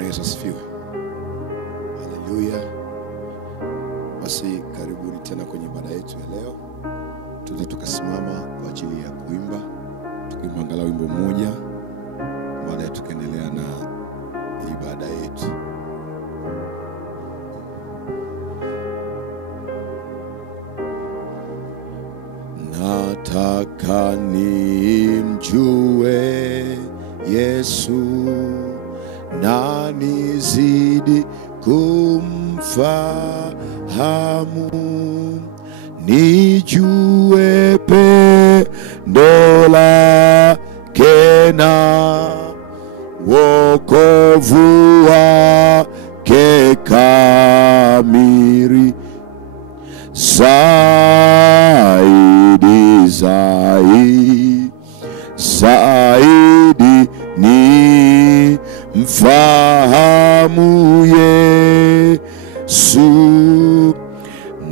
Bwana Yesu asifiwe. Haleluya. Basi karibuni tena kwenye ibada yetu ya leo. Tukasimama kwa ajili ya kuimba. Tukiimba angalau wimbo mmoja. Baadaye tukaendelea na ibada yetu. Nataka nimjue Yesu na nizidi kumfahamu, nijue pendo lake na wokovu wake kamili, zaidi ni mfahamu Yesu,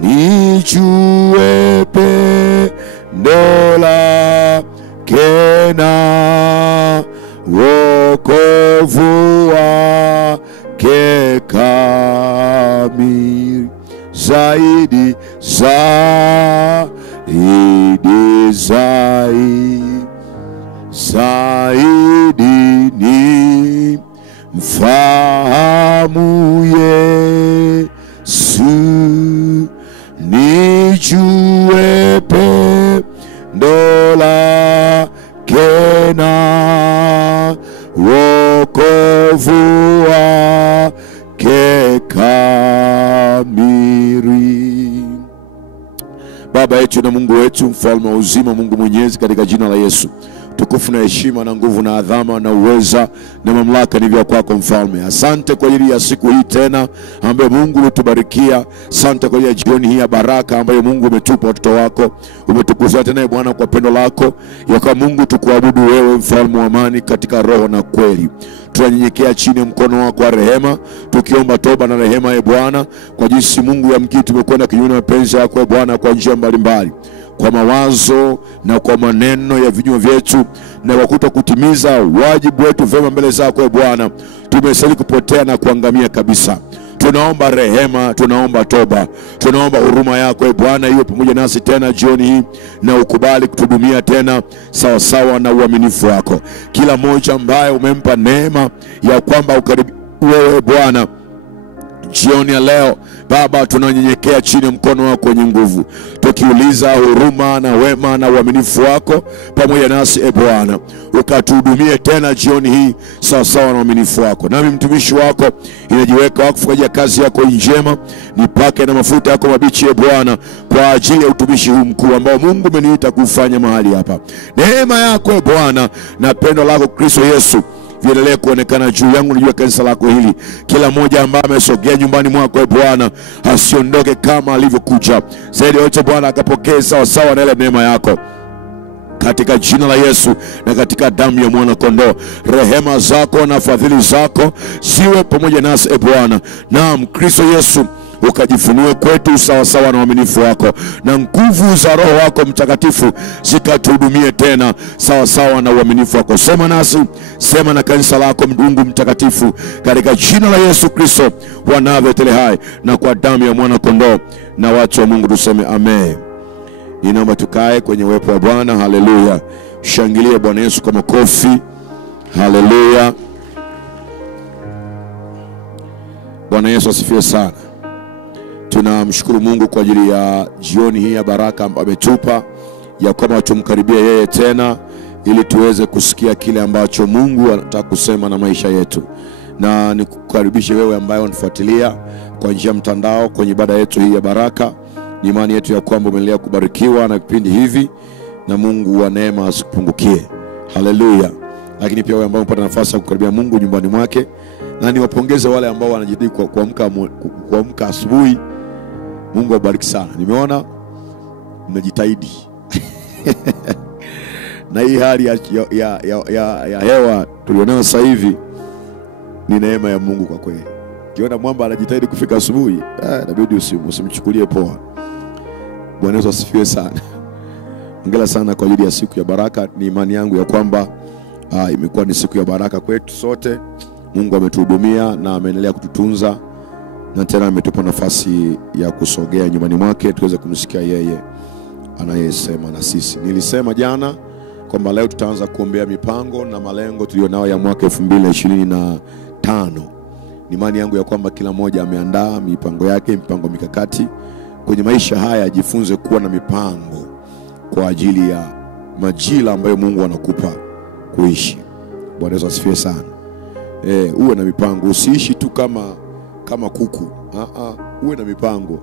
nijue pendo lake na wokovu wake kamili, zaidi ni mfahamu Yesu, nijue pendo lake na wokovu wake kamili. Baba yetu na Mungu wetu, mfalme wa uzima, Mungu mwenyezi, katika jina la Yesu, tukufu na heshima na nguvu na adhama na uweza na mamlaka ni vya kwako mfalme. Asante kwa ajili ya siku hii tena ambayo Mungu umetubarikia. Asante kwa ajili ya jioni hii ya baraka ambayo Mungu umetupa watoto wako. Umetukuza tena Bwana kwa pendo lako. Ya kwa Mungu tukuabudu wewe mfalme wa amani katika roho na kweli. Tunanyenyekea chini ya mkono wako wa rehema, tukiomba toba na rehema Bwana kwa jinsi Mungu ya mkiti tumekwenda kinyume na mapenzi yako Bwana kwa njia mbalimbali, kwa mawazo na kwa maneno ya vinywa vyetu, na kwa kutokutimiza wajibu wetu vema mbele zako Bwana, tumesali kupotea na kuangamia kabisa. Tunaomba rehema, tunaomba toba, tunaomba huruma yako Bwana iwe pamoja nasi tena jioni hii, na ukubali kutudumia tena sawa sawa na uaminifu wako. Kila mmoja ambaye umempa neema ya kwamba ukaribu wewe Bwana jioni ya leo Baba, tunanyenyekea chini ya mkono wako wenye nguvu, tukiuliza huruma na wema na uaminifu wako pamoja nasi Bwana, ukatuhudumie tena jioni hii sawa sawa na uaminifu wako. Nami mtumishi wako inajiweka wakfu kwa ajili ya kazi yako njema, nipake na mafuta yako mabichi Bwana kwa ajili ya utumishi huu mkuu ambao Mungu umeniita kufanya mahali hapa. Neema yako Bwana na pendo lako Kristo Yesu viendelee kuonekana juu yangu na juu ya kanisa lako hili. Kila mmoja ambaye amesogea nyumbani mwako Bwana asiondoke kama alivyokuja. Zaidi yote Bwana akapokee sawa sawa na ile neema yako, katika jina la Yesu na katika damu ya mwana kondoo. Rehema zako na fadhili zako ziwe pamoja nasi Bwana. Naam, Kristo Yesu ukajifunue kwetu sawa sawa na uaminifu wako, na nguvu za Roho wako Mtakatifu zikatuhudumie tena sawa sawa na uaminifu wako. Sema nasi, sema na kanisa lako Mungu mtakatifu, katika jina la Yesu Kristo wa Nazareti hai, na kwa damu ya mwana kondoo, na watu wa Mungu tuseme amen. Ninaomba tukae kwenye uwepo wa Bwana. Haleluya. Shangilie Bwana Yesu kwa makofi. Haleluya. Bwana Yesu asifiwe sana. Tunamshukuru Mungu kwa ajili ya jioni hii ya baraka ambayo ametupa, ya kwamba tumkaribie yeye tena ili tuweze kusikia kile ambacho Mungu anataka kusema na maisha yetu. Na nikukaribishe wewe ambaye unatufuatilia kwa njia mtandao kwenye ibada yetu hii ya baraka. Ni imani yetu ya kwamba umeendelea kubarikiwa na vipindi hivi, na Mungu wa neema asikupungukie. Haleluya. Lakini pia wewe ambao unapata nafasi ya kukaribia Mungu nyumbani mwake, na niwapongeze wale ambao wanajitahidi kuamka asubuhi. Mungu awabariki sana. Nimeona mnajitahidi. Na hii hali ya hewa tulionayo sasa hivi ni neema ya Mungu kwa kweli. Kiona mwamba anajitahidi kufika asubuhi, inabidi usimchukulie poa. Bwana Yesu asifiwe sana. Hongera sana kwa ajili ya siku ya baraka. Ni imani yangu ya kwamba imekuwa ni siku ya baraka kwetu sote, Mungu ametuhudumia na ameendelea kututunza, na tena ametupa nafasi ya kusogea nyumbani mwake tuweze kumsikia yeye anayesema na sisi. Nilisema jana kwamba leo tutaanza kuombea mipango na malengo tulionao ya mwaka 2025. Ni imani yangu ya kwamba kila mmoja ameandaa mipango yake, mipango mikakati kwenye maisha haya. Ajifunze kuwa na mipango kwa ajili ya majira ambayo Mungu anakupa kuishi. Bwana Yesu asifiwe sana. Uwe na mipango, usiishi tu kama kuku. Uwe na mipango.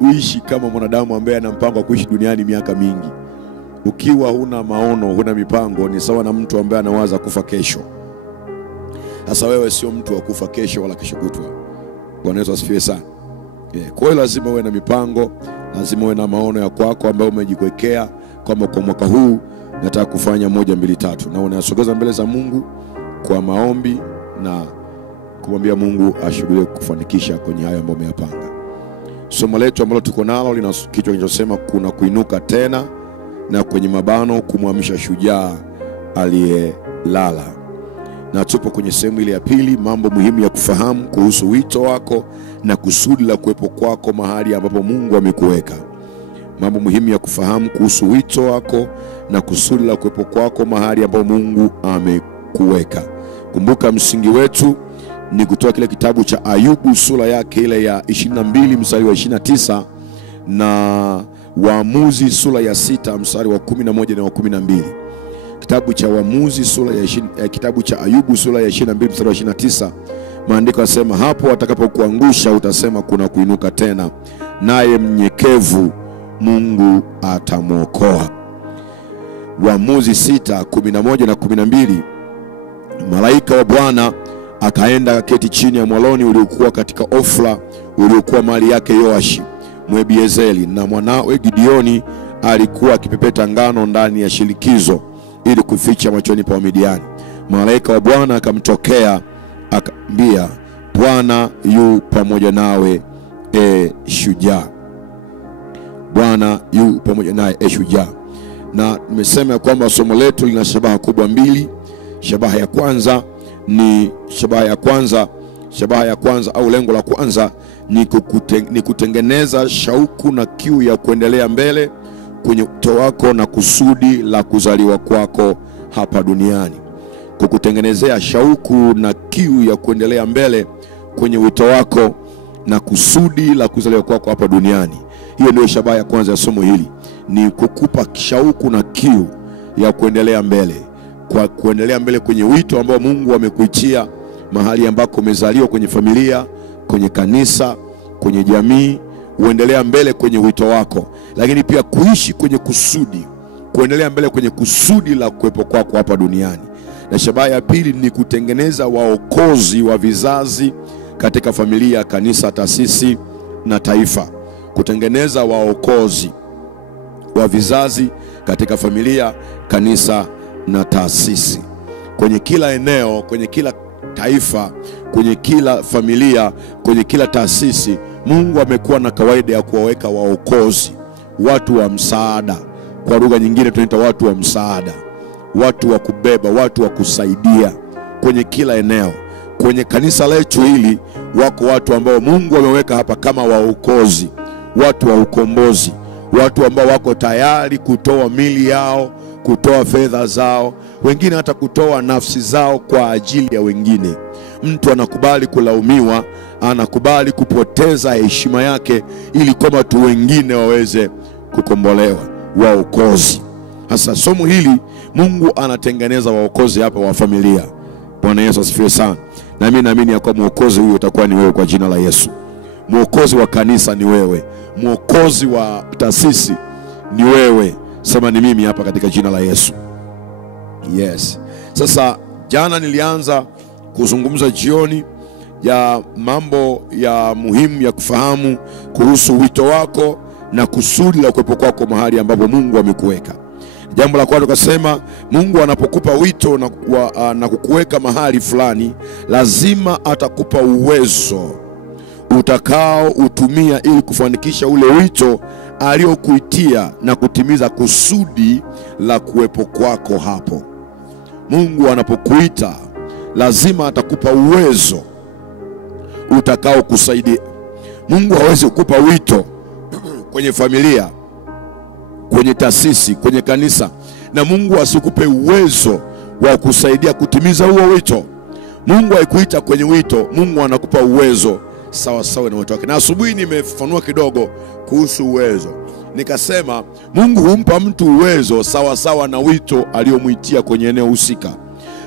Uishi kama mwanadamu ambaye ana mpango wa kuishi duniani miaka mingi. Ukiwa huna maono, huna mipango, ni sawa na mtu ambaye anawaza kufa kesho. Sasa wewe sio mtu wa kufa kesho wala kesho kutwa. Bwana Yesu asifiwe sana. Kwa hiyo lazima uwe na mipango, lazima uwe na maono ya kwako ambayo umejiwekea kwamba kwa mwaka huu nataka kufanya 1, 2, 3, na unasogeza mbele za Mungu kwa maombi na kumwambia Mungu ashughulie kufanikisha kwenye hayo ambayo umeyapanga. Somo letu ambalo tuko nalo lina kichwa kinachosema kuna kuinuka tena, na kwenye mabano kumhamisha shujaa aliyelala. Na tupo kwenye sehemu ile ya pili, mambo muhimu ya kufahamu kuhusu wito wako na kusudi la kuwepo kwako mahali ambapo Mungu amekuweka. Mambo muhimu ya kufahamu kuhusu wito wako na kusudi la kuwepo kwako mahali ambapo Mungu amekuweka. Kumbuka msingi wetu ni kutoka kile kitabu cha Ayubu sura yake ile ya 22 mstari wa 29 na Waamuzi sura ya 6 mstari wa 11 na wa 12. Kitabu cha Waamuzi sura ya kitabu cha Ayubu sura ya 22 mstari wa 29, maandiko yanasema, hapo atakapokuangusha utasema kuna kuinuka tena, naye mnyenyekevu Mungu atamwokoa. Waamuzi 6:11 na 12. Malaika wa Bwana akaenda akaketi chini ya mwaloni uliokuwa katika Ofra, uliokuwa mali yake Yoashi Mwebiezeli, na mwanawe Gideoni alikuwa akipepeta ngano ndani ya shinikizo ili kuficha machoni pa Midiani. Malaika wa Bwana akamtokea akamwambia, Bwana yu pamoja nawe, shujaa. Bwana yu pamoja nawe, shujaa. Na nimesema kwamba somo letu lina shabaha kubwa mbili. Shabaha ya kwanza au lengo la kwanza ni kutengeneza shauku na kiu ya kuendelea mbele kwenye wito wako na kusudi la kuzaliwa kwako hapa duniani. Kukutengenezea shauku na kiu ya kuendelea mbele kwenye wito wako na kusudi la kuzaliwa kwako hapa duniani. Hiyo ndio shabaha ya kwanza ya somo hili, ni kukupa shauku na kiu ya kuendelea mbele, kwa kuendelea mbele kwenye wito ambao Mungu amekuitia, mahali ambako umezaliwa, kwenye familia, kwenye kanisa, kwenye jamii. Uendelea mbele kwenye wito wako, lakini pia kuishi kwenye kusudi, kuendelea mbele kwenye kusudi la kuwepo kwako hapa duniani. Na shabaha ya pili ni kutengeneza waokozi wa vizazi katika familia, kanisa, taasisi na taifa. Kutengeneza waokozi wa vizazi katika familia, kanisa na taasisi. Kwenye kila eneo, kwenye kila taifa, kwenye kila familia, kwenye kila taasisi, Mungu amekuwa na kawaida ya kuwaweka waokozi, watu wa msaada. Kwa lugha nyingine tunaita watu wa msaada, watu wa kubeba, watu wa kusaidia kwenye kila eneo. Kwenye kanisa letu hili wako watu ambao Mungu ameweka hapa kama waokozi, watu wa ukombozi, watu ambao wako tayari kutoa mili yao, kutoa fedha zao, wengine hata kutoa nafsi zao kwa ajili ya wengine. Mtu anakubali kulaumiwa, anakubali kupoteza heshima yake ili kwamba watu wengine waweze kukombolewa. Waokozi. Hasa somo hili Mungu anatengeneza waokozi hapa wa familia. Bwana Yesu asifiwe sana. Na mimi naamini ya kwamba mwokozi huyo utakuwa ni wewe kwa jina la Yesu. Mwokozi wa kanisa ni wewe. Mwokozi wa taasisi ni wewe. Sema ni mimi hapa katika jina la Yesu. Yes. Sasa jana nilianza kuzungumza jioni ya mambo ya muhimu ya kufahamu kuhusu wito wako na kusudi la kuwepo kwako mahali ambapo Mungu amekuweka. Jambo la kwanza tukasema, Mungu anapokupa wito na kukuweka mahali fulani, lazima atakupa uwezo utakao utumia ili kufanikisha ule wito aliokuitia na kutimiza kusudi la kuwepo kwako hapo. Mungu anapokuita lazima atakupa uwezo utakao kusaidia. Mungu hawezi kukupa wito kwenye familia, kwenye taasisi, kwenye kanisa, na Mungu asikupe uwezo wa kusaidia kutimiza huo wito. Mungu haikuita kwenye wito, Mungu anakupa uwezo sawa sawa na wito wake. Na asubuhi nimefafanua kidogo kuhusu uwezo. Nikasema Mungu humpa mtu uwezo sawa sawa na wito aliomuitia kwenye eneo husika.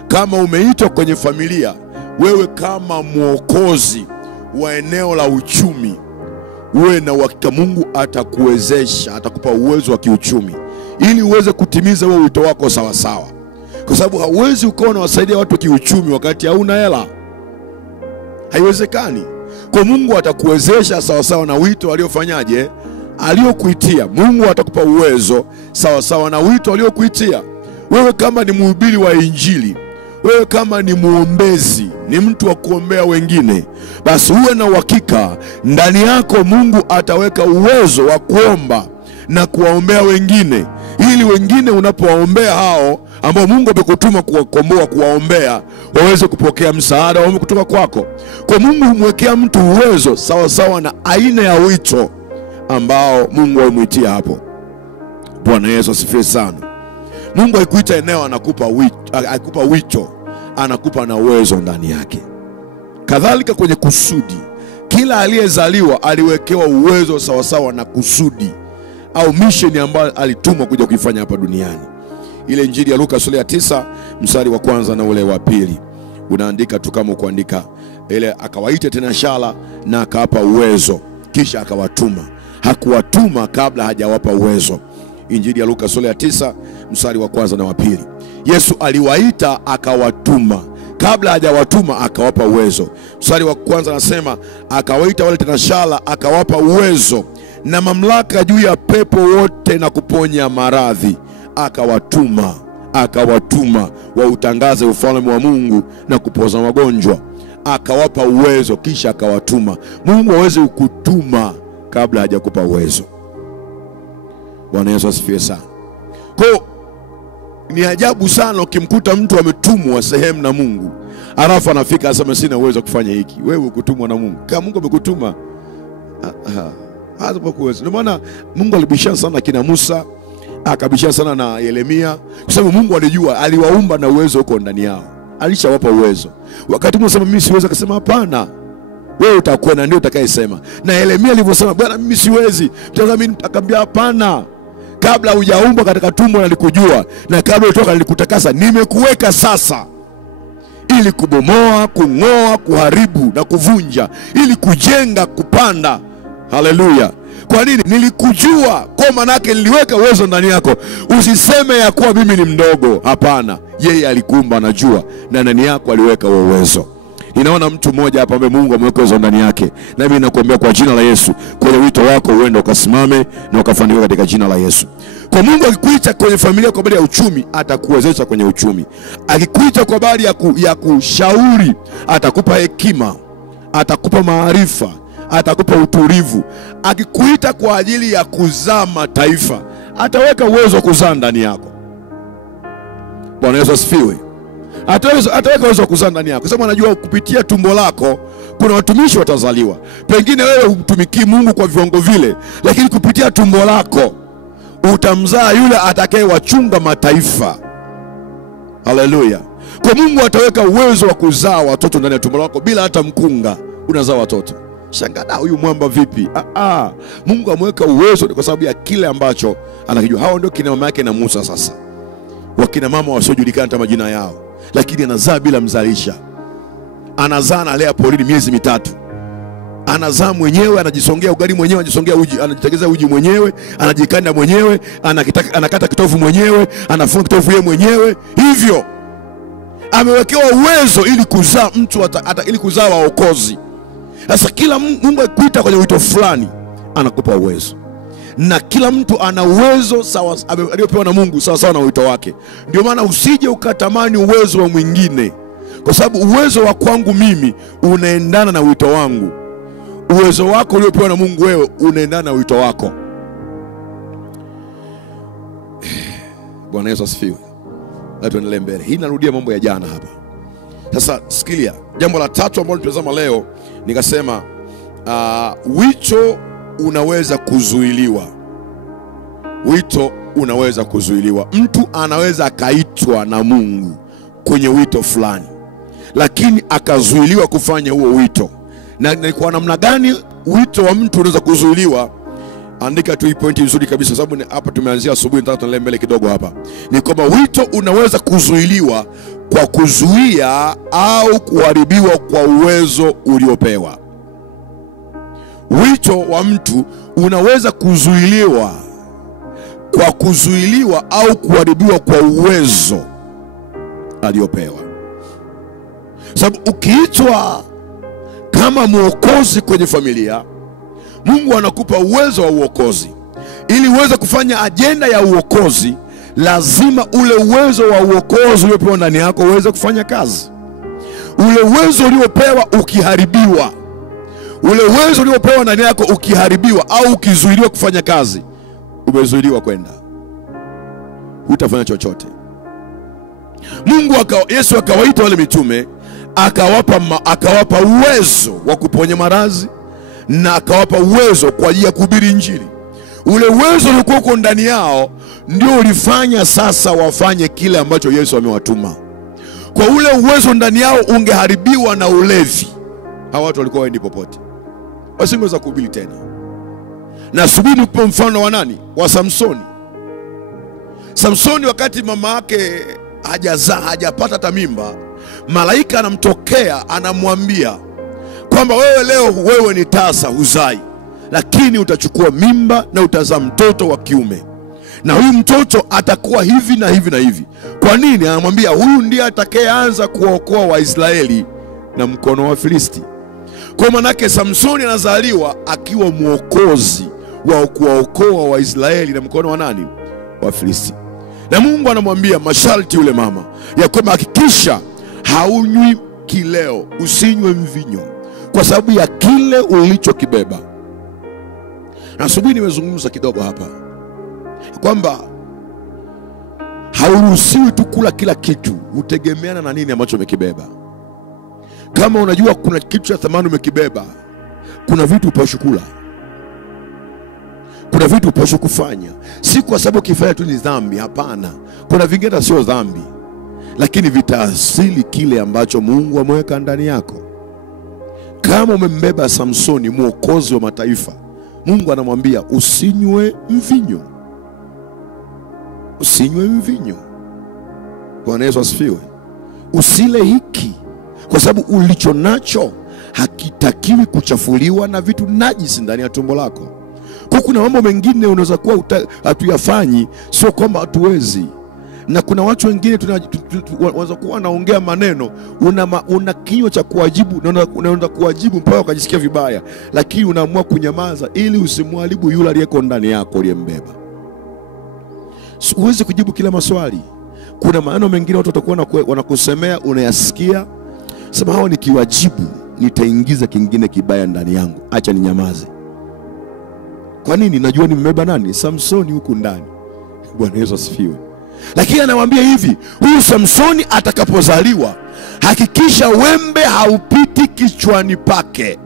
Kama umeitwa kwenye familia, wewe kama mwokozi wa eneo la uchumi, uwe na uhakika Mungu atakuwezesha, atakupa uwezo wa kiuchumi ili uweze kutimiza huo wito wako sawa sawa. Kwa sababu hauwezi ukawa unawasaidia watu kiuchumi wakati hauna hela. Haiwezekani. Kwa Mungu atakuwezesha sawa sawa na wito aliofanyaje? Aliokuitia. Mungu atakupa uwezo sawa sawa na wito aliokuitia. Wewe kama ni mhubiri wa Injili, wewe kama ni muombezi, ni mtu wa kuombea wengine, basi uwe na uhakika ndani yako Mungu ataweka uwezo wa kuomba na kuwaombea wengine, ili wengine unapowaombea hao ambao Mungu amekutuma kuwakomboa, kuwaombea, waweze kupokea msaada wa Mungu kutoka kwako. Kwa Mungu humwekea mtu uwezo sawa sawa na aina ya wito ambao Mungu amemuitia hapo. Bwana Yesu asifiwe sana. Mungu haikuita eneo anakupa wito, anakupa na uwezo ndani yake. Kadhalika kwenye kusudi, kila aliyezaliwa aliwekewa uwezo sawa sawa na kusudi au mission ambayo alitumwa kuja kuifanya hapa duniani. Ile Injili ya Luka sura ya 9 mstari wa kwanza na ule wa pili unaandika tu kama kuandika, ile akawaita tena shala na akawapa uwezo kisha akawatuma. Hakuwatuma kabla hajawapa uwezo. Injili ya Luka sura ya 9 mstari wa kwanza na wa pili. Yesu aliwaita akawatuma, kabla hajawatuma akawapa uwezo. Mstari wa kwanza anasema akawaita wale tena shala akawapa uwezo na mamlaka juu ya pepo wote na kuponya maradhi. Akawatuma wautangaze ufalme wa Mungu na kupoza magonjwa. Akawapa uwezo kisha akawatuma. Mungu hawezi kukutuma kabla hajakupa uwezo. Bwana Yesu asifiwe sana. Kwa ni ajabu sana ukimkuta mtu ametumwa sehemu na Mungu, alafu anafika asema sina uwezo kufanya hiki. Wewe ukutumwa na Mungu. Kama Mungu amekutuma, hapo kuweza. Ndio maana Mungu alibishana sana kina Musa, akabishana sana na Yeremia, kwa sababu Mungu alijua, aliwaumba na uwezo uko ndani yao. Alishawapa uwezo. Wakati Musa sema mimi siwezi, akasema hapana, wewe utakuwa na ndio utakayesema. Na Yeremia alivyosema Bwana mimi siwezi, mtazamini, akamwambia hapana, kabla hujaumba katika tumbo nalikujua, na kabla utoka nilikutakasa. Nimekuweka sasa ili kubomoa, kung'oa, kuharibu na kuvunja, ili kujenga, kupanda. Haleluya. Kwa nini? Nilikujua, kwa maana yake niliweka uwezo ndani yako. Usiseme ya kuwa mimi ni mdogo. Hapana, yeye alikuumba, anajua, na ndani yako aliweka uwezo. Ninaona mtu mmoja hapa ambaye Mungu ameweka uwezo ndani yake. Na mimi nakuombea kwa jina la Yesu, kwenye wito wako uende ukasimame na ukafanikiwa katika jina la Yesu. Kwa Mungu akikuita kwenye familia kwa habari ya uchumi, atakuwezesha kwenye uchumi. Akikuita kwa habari ya kushauri, atakupa hekima, atakupa maarifa, atakupa utulivu. Akikuita kwa ajili ya kuzaa mataifa, ataweka uwezo wa kuzaa ndani yako. Bwana Yesu asifiwe. Ataweka uwezo wa kuzaa ndani yako. Kwa sababu anajua kupitia tumbo lako kuna watumishi watazaliwa. Pengine wewe humtumikii Mungu kwa viwango vile, lakini kupitia tumbo lako utamzaa yule atakayewachunga mataifa. Haleluya. Kwa Mungu ataweka uwezo wa kuzaa watoto ndani ya tumbo lako bila hata mkunga, unazaa watoto. Shangaa huyu mwamba vipi? Mungu ameweka uwezo kwa sababu ya kile ambacho anakijua. Hao ndio kina mama yake na Musa sasa. Wakina mama wasiojulikana hata majina yao, lakini anazaa bila mzalisha. Anazaa na lea polini miezi 3. Anazaa mwenyewe, anajisongea ugali mwenyewe, anajisongea uji, anajitengeneza uji mwenyewe, anajikanda mwenyewe, anakata kitovu mwenyewe, anafunga kitovu yeye mwenyewe. Hivyo amewekewa uwezo ili kuzaa mtu ili kuzaa waokozi. Sasa kila Mungu akuita kwenye wito fulani, anakupa uwezo. Na kila mtu ana uwezo sawa aliopewa na Mungu sawa sawa na wito wake. Ndio maana usije ukatamani uwezo wa mwingine, kwa sababu uwezo wa kwangu mimi unaendana na wito wangu. Uwezo wako uliopewa na Mungu wewe unaendana na wito wako. Bwana Yesu asifiwe. Tuendelee mbele. Hii narudia mambo ya jana hapa. Sasa sikilia, jambo la tatu ambalo tunatazama leo, nikasema wito unaweza kuzuiliwa. Wito unaweza kuzuiliwa. Mtu anaweza akaitwa na Mungu kwenye wito fulani, lakini akazuiliwa kufanya huo wito. Na ni kwa namna gani wito wa mtu unaweza kuzuiliwa? Andika tu hii pointi nzuri kabisa, sababu hapa tumeanzia asubuhi, nataka tuendelee mbele kidogo hapa. Ni kwamba wito unaweza kuzuiliwa kwa kuzuia au kuharibiwa kwa uwezo uliopewa. Wito wa mtu unaweza kuzuiliwa kwa kuzuiliwa au kuharibiwa kwa uwezo aliopewa. Sababu ukiitwa kama mwokozi kwenye familia, Mungu anakupa uwezo wa uokozi. Ili uweze kufanya ajenda ya uokozi, lazima ule uwezo wa uokozi uliopewa ndani yako uweze kufanya kazi. Ule uwezo uliopewa ukiharibiwa, ule uwezo uliopewa ndani yako ukiharibiwa au ukizuiliwa kufanya kazi, umezuiliwa kwenda, hutafanya chochote. Yesu akawaita wale mitume, akawapa uwezo wa kuponya maradhi, na akawapa uwezo kwa ajili ya kuhubiri Injili. Ule uwezo uliokuwa uko ndani yao ndio ulifanya sasa wafanye kile ambacho Yesu amewatuma. Kwa ule uwezo ndani yao ungeharibiwa na ulevi, hao watu walikuwa waendi popote, wasingeweza kuhubiri tena. Na subiri nikupe mfano wa nani? Wa Samsoni. Samsoni wakati mama yake hajapata hata mimba, malaika anamtokea anamwambia kwamba wewe ni tasa, huzai, lakini utachukua mimba na utazaa mtoto wa kiume, na huyu mtoto atakuwa hivi na hivi na hivi. Kwa nini? Anamwambia huyu ndiye atakayeanza kuwaokoa Waisraeli na mkono wa Filisti. Kwa manake Samsoni anazaliwa akiwa mwokozi wa kuwaokoa Waisraeli na mkono wa nani? Wa Filisti. Na Mungu anamwambia masharti yule mama ya kwamba hakikisha haunywi kileo, usinywe mvinyo, kwa sababu ya kile ulichokibeba. Na subiri nimezungumza kidogo hapa kwamba hauruhusiwi tu kula kila kitu, utegemeana na nini ambacho umekibeba. Kama unajua kuna kitu cha thamani umekibeba, kuna vitu upaswa kula, kuna vitu upaswa kufanya. Si kwa sababu kifanya tu ni dhambi, hapana. Kuna vingine sio dhambi, lakini vitaasili kile ambacho Mungu ameweka ndani yako. Kama umembeba Samsoni, mwokozi wa mataifa, Mungu anamwambia usinywe mvinyo. Usinywe mvinyo. Bwana Yesu asifiwe. Usile hiki, kwa sababu ulicho nacho hakitakiwi kuchafuliwa na vitu najisi ndani ya tumbo lako. Kwa kuna mambo mengine unaweza kuwa hatuyafanyi, sio kwamba hatuwezi. Na kuna watu wengine wanaweza kuwa wanaongea maneno, una kinywa cha kuwajibu, na unaenda kuwajibu mpaka ukajisikia vibaya, lakini unaamua kunyamaza ili usimharibu yule aliyeko ndani yako uliyembeba. Huwezi kujibu kila maswali. Kuna maneno mengine watu watakuwa wanakusemea, unayasikia, sema hao nikiwajibu nitaingiza kingine kibaya ndani yangu, acha ninyamaze. Kwa nini? Najua nimebeba nani? Samsoni huku ndani. Bwana Yesu asifiwe. Lakini anamwambia hivi, huyu Samsoni atakapozaliwa, hakikisha wembe haupiti kichwani pake.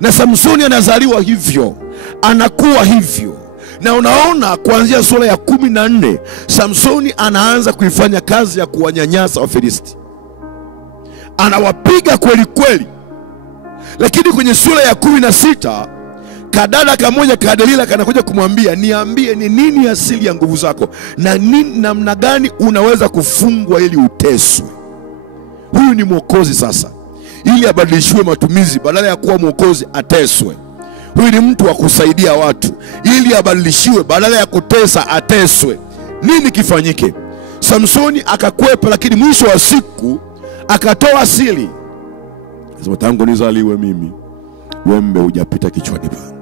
Na Samsoni anazaliwa hivyo, anakuwa hivyo. Na unaona kuanzia sura ya 14 Samsoni anaanza kuifanya kazi ya kuwanyanyasa Wafilisti, anawapiga kweli kweli. Lakini kwenye sura ya 16 kadada kamoja Delila kanakuja kumwambia, niambie ni nini asili ya nguvu zako, na namna gani unaweza kufungwa ili uteswe. Huyu ni mwokozi sasa, ili abadilishiwe matumizi, badala ya kuwa mwokozi ateswe. Huyu ni mtu wa kusaidia watu, ili abadilishiwe, badala ya kutesa ateswe. Nini kifanyike? Samsoni akakwepa, lakini mwisho wa siku akatoa siri. Sema tangu nizaliwe mimi wembe hujapita kichwani pangu.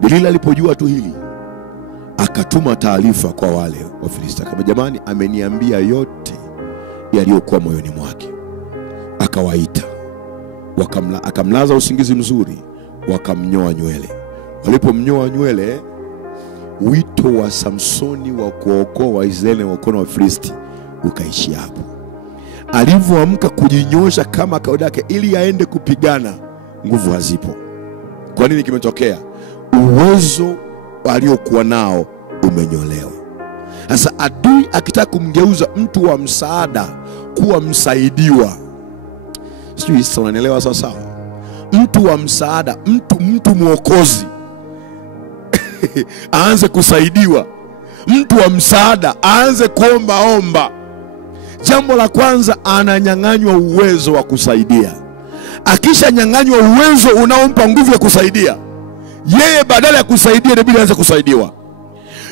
Delila alipojua tu hili, akatuma taarifa kwa wale Wafilisti, kama jamani, ameniambia yote yaliyokuwa moyoni mwake. Akawaita, akamlaza usingizi mzuri, wakamnyoa nywele. Walipomnyoa nywele, wito wa Samsoni wa kuokoa Waisraeli na mkono wa Wafilisti ukaishi hapo. alivyoamka kujinyosha kama kawaida yake ili aende kupigana, nguvu hazipo. Kwa nini kimetokea? Uwezo aliokuwa nao umenyolewa. Sasa adui akitaka kumgeuza mtu wa msaada kuwa msaidiwa, sijui sasa unanielewa sawa sawa? Mtu wa msaada, mtu mwokozi aanze kusaidiwa. Mtu wa msaada aanze kuomba. Jambo la kwanza, ananyang'anywa uwezo wa kusaidia. Akisha nyang'anywa uwezo unaompa nguvu ya kusaidia, yeye badala ya kusaidia inabidi aanze kusaidiwa.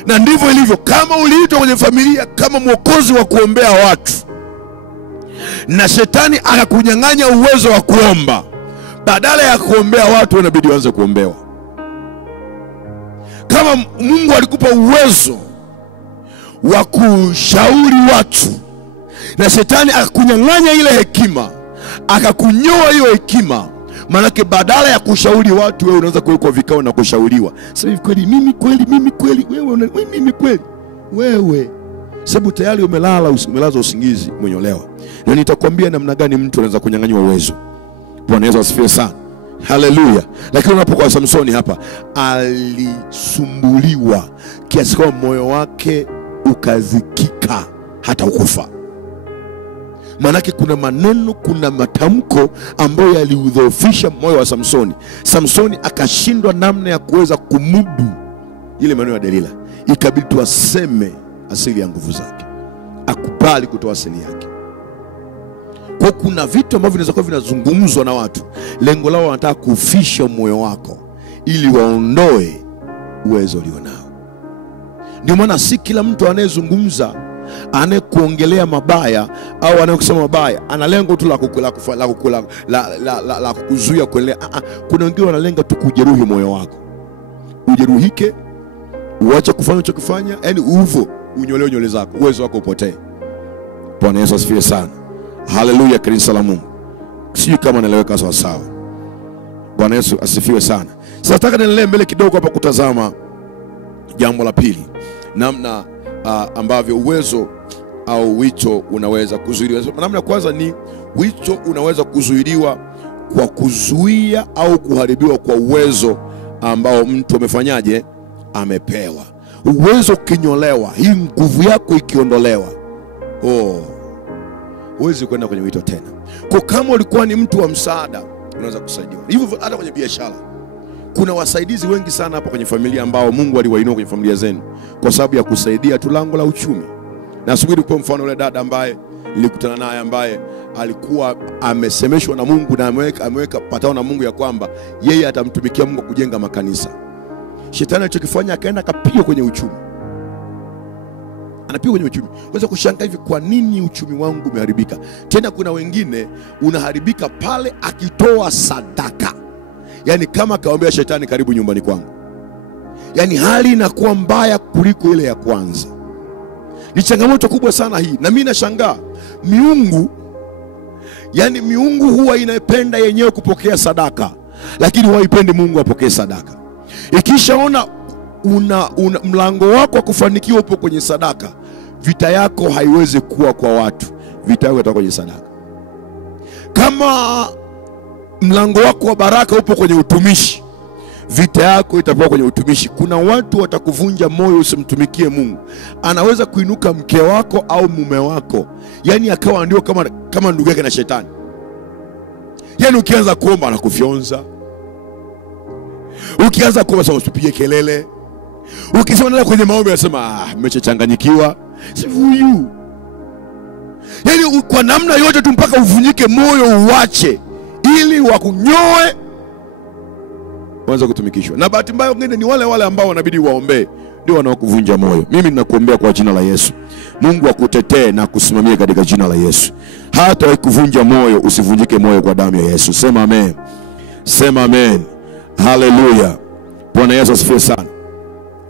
Na ndivyo ilivyo. Kama uliitwa kwenye familia kama mwokozi wa kuombea watu, na shetani akakunyang'anya uwezo wa kuomba, badala ya kuombea watu inabidi uanze kuombewa. Kama Mungu alikupa uwezo wa kushauri watu, na shetani akakunyang'anya ile hekima, akakunyoa hiyo hekima, manake badala ya kushauri watu wewe unaanza kuwekwa vikao na kushauriwa. Sasa hivi kweli mimi kweli wewe sababu tayari umelaza usingizi, umenyolewa. Na nitakwambia namna gani mtu anaweza kunyang'anywa uwezo. Bwana Yesu asifiwe sana. Haleluya. Lakini unapokuwa Samsoni hapa, alisumbuliwa kiasi kwamba moyo wake ukazikika hata ukufa. Manake kuna maneno, kuna matamko ambayo yaliudhoofisha moyo wa Samsoni. Samsoni akashindwa namna ya kuweza kumudu ile maneno ya Delila. Ikabidi tu aseme asili ya nguvu zake, akubali kutoa asili yake. Kwa kuna vitu ambavyo vinaweza kuwa vinazungumzwa na watu, lengo lao wanataka kufisha moyo wako ili waondoe uwezo ulionao. Ndio maana si kila mtu anayezungumza, anayekuongelea mabaya au anayekusema mabaya ana lengo tu la kukuzuia kuendelea. Kuna wengine wanalenga tu kujeruhi moyo wako, ujeruhike, uache kufanya unachokifanya, yani unyolewe nywele zako, uwezo wako upotee. Bwana Yesu asifiwe sana. Haleluya, kanisa la Mungu. Sijui kama naeleweka sawa sawa. Bwana Yesu asifiwe sana. Sasa nataka niendelee mbele kidogo hapa kutazama jambo la pili, namna ambavyo uwezo au wito unaweza kuzuiliwa. Namna kwanza ni wito unaweza kuzuiliwa kwa kuzuia au kuharibiwa kwa uwezo ambao mtu amefanyaje, amepewa. Uwezo kinyolewa, hii nguvu yako ikiondolewa, huwezi kwenda kwenye wito tena. Kwa kama ulikuwa ni mtu wa msaada, unaweza kusaidiwa. Hivyo hata kwenye biashara. Kuna wasaidizi wengi sana hapa kwenye familia ambao Mungu aliwainua kwenye familia zenu kwa sababu ya kusaidia tu lango la uchumi. Na subiri kwa mfano yule dada ambaye nilikutana naye, ambaye alikuwa amesemeshwa na Mungu na ameweka patao na Mungu ya kwamba yeye atamtumikia Mungu kujenga makanisa. Shetani alichokifanya akaenda akapiga kwenye uchumi. Anapiga kwenye uchumi. Unaweza kushangaa hivi, kwa nini uchumi wangu umeharibika? Tena kuna wengine unaharibika pale akitoa sadaka. Yani kama kaombea shetani karibu nyumbani kwangu. Yani hali inakuwa mbaya kuliko ile ya kwanza. Ni changamoto kubwa sana hii. Na mimi nashangaa miungu huwa inapenda yenyewe kupokea sadaka, lakini huwa haipendi Mungu apokee sadaka. Ikishaona mlango wako wa kufanikiwa upo kwenye sadaka, vita yako haiwezi kuwa kwa watu, vita yako itakuwa kwenye sadaka. Kama mlango wako wa baraka upo kwenye utumishi, vita yako itakuwa kwenye utumishi. Kuna watu watakuvunja moyo usimtumikie Mungu. Anaweza kuinuka mke wako au mume wako, yani akawa ndio kama ndugu yake na shetani. Yani ukianza kuomba anakufyonza. Ukianza kuomba sasa usipige kelele. Ukisema nenda kwenye maombi anasema mmechachanganyikiwa. Si huyu. Yani kwa namna yote tu mpaka uvunjike moyo uache ili wakunyoe waanze kutumikishwa. Na bahati mbaya wengine ni wale ambao wanabidi waombe ndio wanaokuvunja moyo. Mimi ninakuombea kwa jina la Yesu, Mungu akutetee na kusimamia katika jina la Yesu. Hata wakuvunja moyo, usivunjike moyo kwa damu ya Yesu. Sema amen. Sema amen. Haleluya. Bwana Yesu asifiwe sana.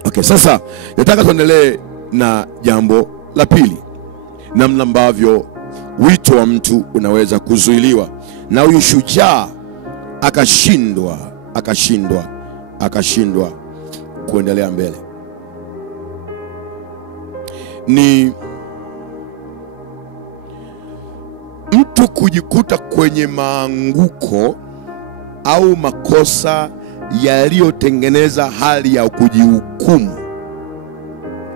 Okay, sasa nataka tuendelee na jambo la pili, namna ambavyo wito wa mtu unaweza kuzuiliwa. Na huyu shujaa akashindwa kuendelea mbele. mtu kujikuta kwenye maanguko au makosa yaliyotengeneza hali ya kujihukumu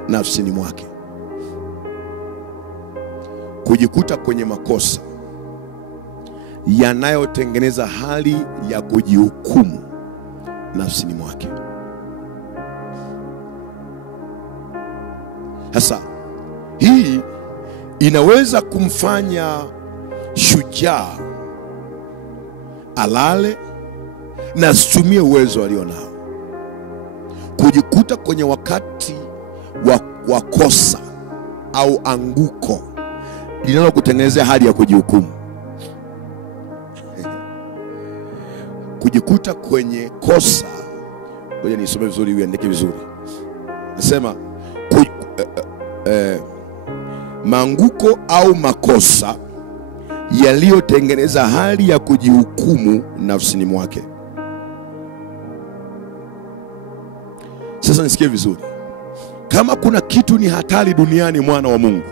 nafsini mwake. Kujikuta kwenye makosa yanayotengeneza hali ya kujihukumu nafsini mwake. Sasa hii inaweza kumfanya shujaa alale na asitumie uwezo alionao. Kujikuta kwenye wakati wa kosa au anguko linalokutengenezea hali ya kujihukumu. Kujikuta kwenye kosa, ngoja nisome vizuri uandike vizuri. Nasema maanguko au makosa yaliyotengeneza hali ya kujihukumu nafsini mwake. Sasa nisikie vizuri. Kama kuna kitu ni hatari duniani, mwana wa Mungu,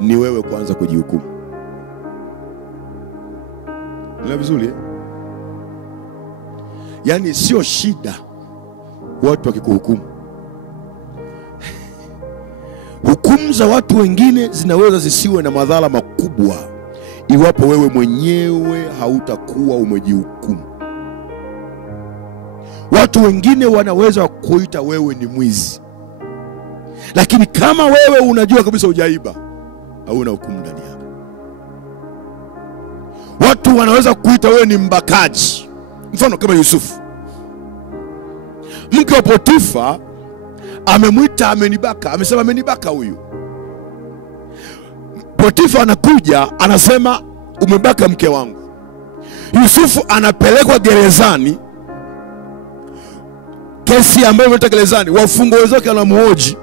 ni wewe kwanza kujihukumu. Ndio vizuri. Yaani sio shida watu wakikuhukumu. Hukumu za watu wengine zinaweza zisiwe na madhara makubwa iwapo wewe mwenyewe hautakuwa umejihukumu. Watu wengine wanaweza kuita wewe ni mwizi, lakini kama wewe unajua kabisa hujaiba, hauna hukumu ndani yako. Watu wanaweza kuita wewe ni mbakaji. Mfano kama Yusufu, mke wa Potifa amemwita amenibaka, amesema amenibaka huyu. Potifa anakuja anasema umebaka mke wangu. Yusufu anapelekwa gerezani, kesi ambayo imeleta gerezani. Wafungwa wenzake wanamuhoji,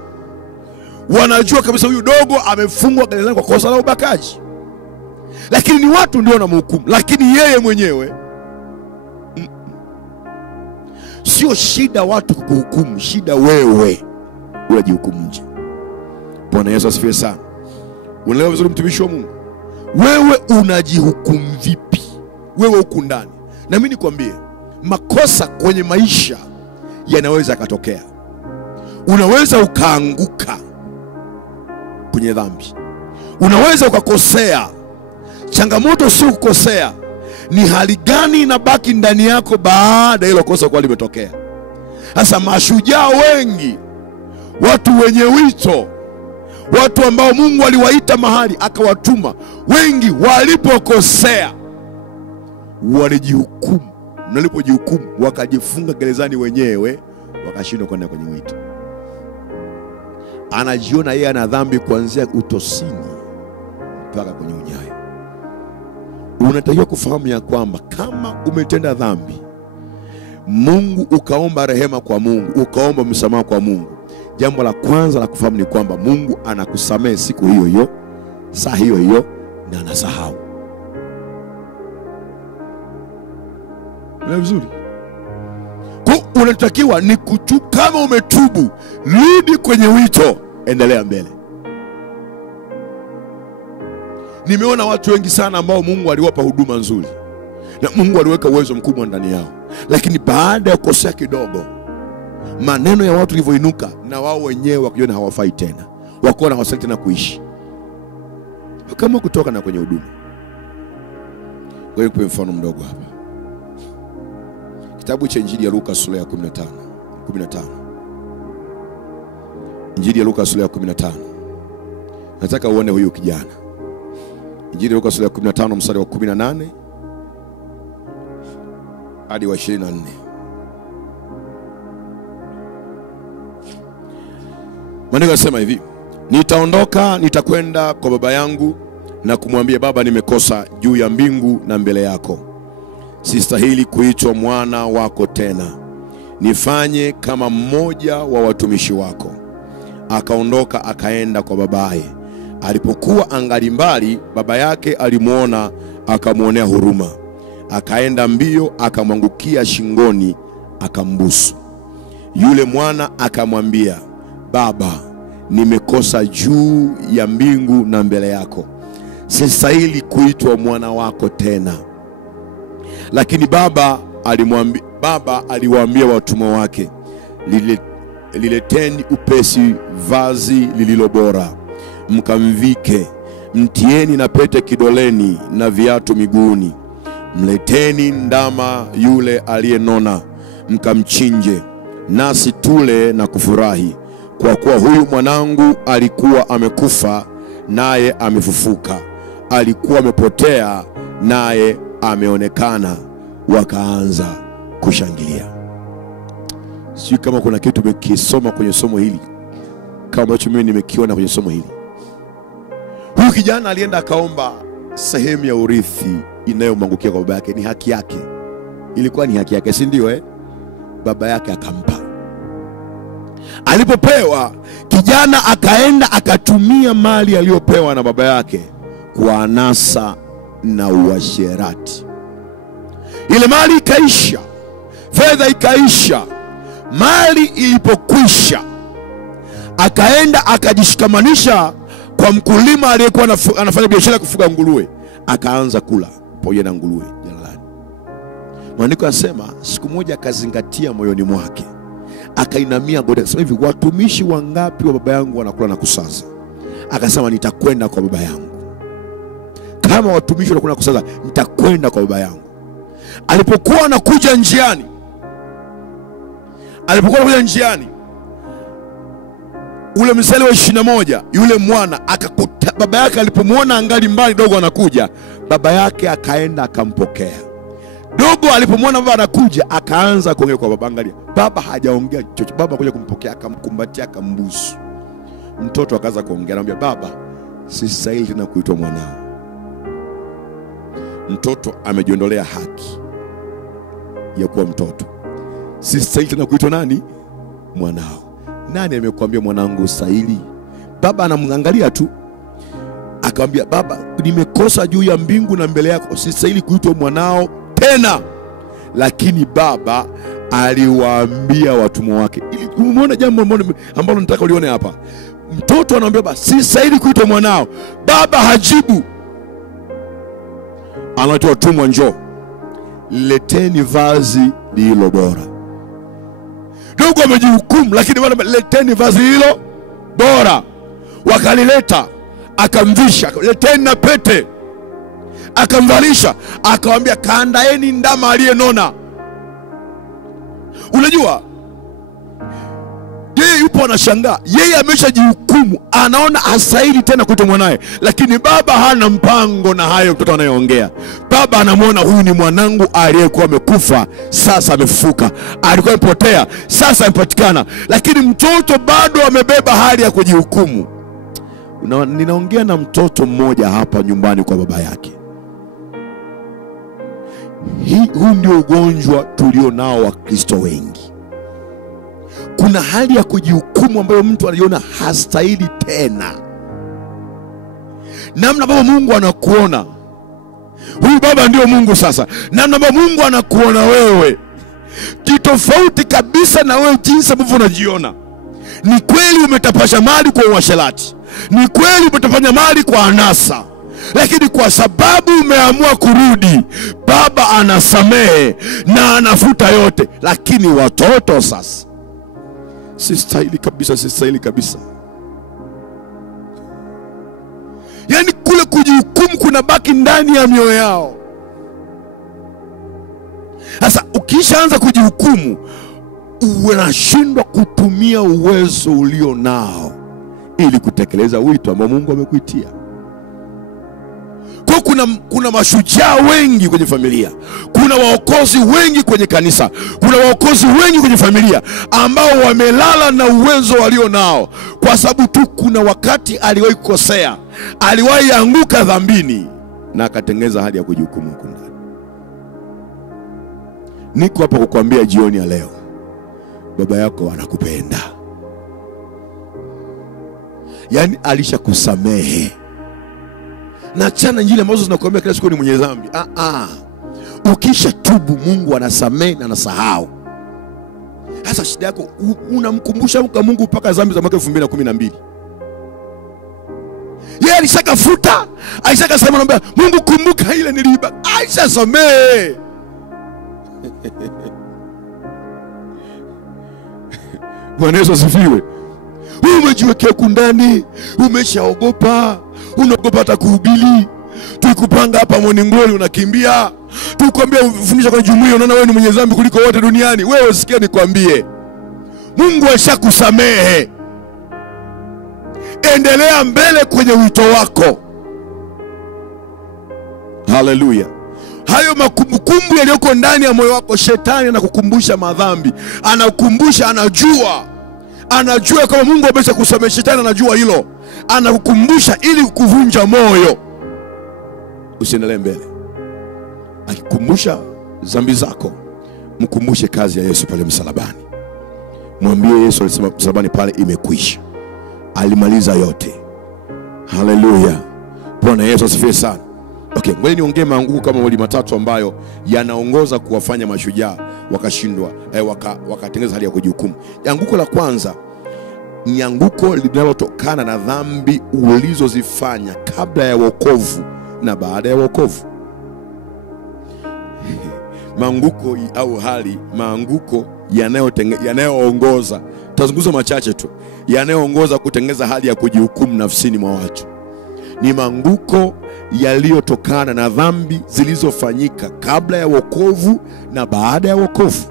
wanajua kabisa huyu dogo amefungwa gerezani kwa kosa la ubakaji, lakini ni watu ndio wanamhukumu. Lakini yeye mwenyewe sio shida watu kukuhukumu, shida wewe unajihukumu nje. Bwana Yesu asifiwe sana. Unaelewa vizuri mtumishi wa Mungu? Wewe unajihukumu vipi? Wewe huko ndani. Na mimi nikwambie, makosa kwenye maisha yanaweza katokea. Unaweza ukaanguka kwenye dhambi. Unaweza ukakosea. Changamoto sio kukosea, ni hali gani inabaki ndani yako baada hilo kosa kwa limetokea. Sasa mashujaa wengi, watu wenye wito, watu ambao Mungu aliwaita mahali akawatuma, wengi walipokosea walijihukumu. Walipojihukumu wakajifunga gerezani wenyewe, wakashindwa kwenda kwenye wito. Anajiona yeye ana dhambi kuanzia utosini mpaka kwenye unyayo. Unatakiwa kufahamu ya kwamba kama umetenda dhambi, Mungu ukaomba rehema kwa Mungu, ukaomba msamaha kwa Mungu, jambo la kwanza la kufahamu ni kwamba Mungu anakusamehe siku hiyo hiyo, saa hiyo hiyo, na anasahau. Ni vizuri. Kwa unatakiwa ni kutubu. Kama umetubu, rudi kwenye wito, endelea mbele. Nimeona watu wengi sana ambao Mungu aliwapa huduma nzuri na Mungu aliweka uwezo mkubwa ndani yao, lakini baada ya kukosea kidogo, maneno ya watu ilivyoinuka, na wao wenyewe wakiona hawafai tena, wakaona hawastahili tena kuishi, kama kutoka na kwenye huduma. Kwa hiyo mfano mdogo hapa, kitabu cha Injili ya Luka sura ya 15. Injili ya Luka sura ya 15. Nataka uone huyu kijana. Injili ya Luka sura ya 15 mstari wa 18 hadi wa 24. Maandiko yanasema hivi: nitaondoka, nitakwenda kwa baba yangu na kumwambia, Baba, nimekosa juu ya mbingu na mbele yako. Sistahili kuitwa mwana wako tena. Nifanye kama mmoja wa watumishi wako. Akaondoka akaenda kwa babaye. Alipokuwa angali mbali, baba yake alimuona, akamuonea huruma. Akaenda mbio, akamwangukia shingoni, akambusu. Yule mwana akamwambia, Baba, nimekosa juu ya mbingu na mbele yako. sistahili kuitwa mwana wako tena. Lakini baba aliwaambia watumwa wake, lileteni upesi vazi lililo bora, mkamvike, mtieni na pete kidoleni na viatu miguuni. Mleteni ndama yule aliyenona, mkamchinje, nasi tule na kufurahi, kwa kuwa huyu mwanangu alikuwa amekufa naye amefufuka, alikuwa amepotea naye ameonekana. Wakaanza kushangilia. Sio kama kuna kitu umekisoma kwenye somo hili kama ambacho mimi nimekiona kwenye somo hili. Huyu kijana alienda akaomba sehemu ya urithi inayomwangukia kwa baba yake. Ni haki yake, ilikuwa ni haki yake, si ndio? Baba yake akampa. Alipopewa, kijana akaenda akatumia mali aliyopewa na baba yake kwa anasa na uasherati. Ile mali ikaisha, fedha ikaisha. Mali ilipokwisha, akaenda akajishikamanisha kwa mkulima aliyekuwa anafanya biashara kufuga nguruwe, akaanza kula pamoja na nguruwe jalalani. Maandiko yanasema siku moja akazingatia moyoni mwake, akainamia goti akasema hivi, watumishi wangapi wa baba yangu wanakula na kusaza? Akasema nitakwenda kwa baba yangu. Kama watumishi wanakula na kusaza, nitakwenda kwa baba yangu. Alipokuwa anakuja njiani, ule mstari wa 21, yule mwana akakuta baba yake. Alipomuona angali mbali dogo anakuja, baba yake akaenda akampokea. Dogo alipomuona baba anakuja, akaanza kuongea kwa baba. Angalia, baba hajaongea chochote. Baba kuja kumpokea, akamkumbatia, akambusu. Mtoto akaanza kuongea, anamwambia baba, sistahili tena kuitwa mwanao. Mtoto amejiondolea haki ya kuwa mtoto. Sistahili tena kuitwa nani? Mwanao. Nani amekuambia mwanangu stahili? Baba anamwangalia tu, akamwambia baba, nimekosa juu ya mbingu na mbele yako, sistahili kuitwa mwanao tena. Lakini baba aliwaambia watumwa wake. Umeona jambo ambalo nataka ulione hapa? Mtoto anamwambia baba, sistahili kuitwa mwanao. Baba hajibu. Anaitwa watumwa, njoo, leteni vazi lililo bora. Dogo amejihukumu, lakini bwana, leteni vazi lililo bora. Wakalileta, akamvisha. Leteni na pete, akamvalisha. Akamwambia, kaandaeni ndama aliyenona. Unajua, yeye yupo anashangaa. Yeye ameshajihukumu, anaona hastahili tena kuitwa mwanae. Lakini baba hana mpango na hayo mtoto anayeongea. Baba anamwona huyu ni mwanangu aliyekuwa amekufa, sasa amefufuka. Alikuwa amepotea, sasa amepatikana. Lakini mtoto bado amebeba hali ya kujihukumu. Ninaongea na mtoto mmoja hapa nyumbani kwa baba yake. Huu ndio ugonjwa tulio nao wa Kristo wengi. Kuna hali ya kujihukumu ambayo mtu anajiona hastahili tena. Namna baba Mungu anakuona, huyu baba ndio Mungu sasa. Namna baba Mungu anakuona wewe kitofauti kabisa na wewe jinsi ambavyo unajiona. Ni kweli umetapasha mali kwa uasherati, ni kweli umetapanya mali kwa anasa, lakini kwa sababu umeamua kurudi, baba anasamehe na anafuta yote. Lakini watoto sasa, sistahili kabisa, sistahili kabisa. Yani kule kujihukumu kuna baki ndani ya mioyo yao. Sasa ukishaanza kujihukumu, unashindwa kutumia uwezo ulio nao ili kutekeleza wito ambao Mungu amekuitia. Kwa kuna mashujaa wengi kwenye familia, kuna waokozi wengi kwenye kanisa, kuna waokozi wengi kwenye familia ambao wamelala na uwezo walio nao, kwa sababu tu kuna wakati aliwahi kukosea, aliwahi anguka dhambini na akatengeneza hali ya kujihukumu huko ndani. Niko hapa kukuambia jioni ya leo, baba yako anakupenda. Yani alishakusamehe. Na achana njia ambazo zinakuambia kila siku ni mwenye dhambi. Ukisha tubu, Mungu anasamehe na anasahau. Sasa shida yako unamkumbusha Mungu mpaka dhambi za mwaka 2012. Yeye alishakafuta, alishakasema naomba Mungu kumbuka ile niliiba. Alishasamehe. Bwana Yesu asifiwe. Umejiwekea kundani, umeshaogopa, unaogopa hata kuhubiri. Tukupanga hapa Morning Glory unakimbia. Tukwambia ufundisha kwa jumuiya unaona wewe ni mwenye dhambi kuliko wote duniani. Wewe usikie nikwambie. Mungu ashakusamehe. Endelea mbele kwenye wito wako. Haleluya. Hayo makumbukumbu yaliyoko ndani ya moyo wako, shetani anakukumbusha madhambi. Anakukumbusha, anajua kama Mungu ameshakusamehe. Shetani anajua hilo. Anakukumbusha ili kukuvunja moyo. Usiendelee mbele. Akikumbusha dhambi zako, mkumbushe kazi ya Yesu pale msalabani. Mwambie Yesu alisema msalabani pale imekwisha. Alimaliza yote. Haleluya. Bwana Yesu asifiwe sana. Okay, ngoja niongee maanguko kama mawili matatu ambayo yanaongoza kuwafanya mashujaa wakashindwa, wakatengeneza hali ya kujihukumu. Anguko la kwanza ni anguko linalotokana na dhambi ulizozifanya kabla ya wokovu na baada ya wokovu. Maanguko au maanguko yanayoongoza, tazungumza machache tu, yanayoongoza kutengeneza hali ya kujihukumu nafsini mwa watu. Ni maanguko yaliyotokana na dhambi zilizofanyika kabla ya wokovu na baada ya wokovu.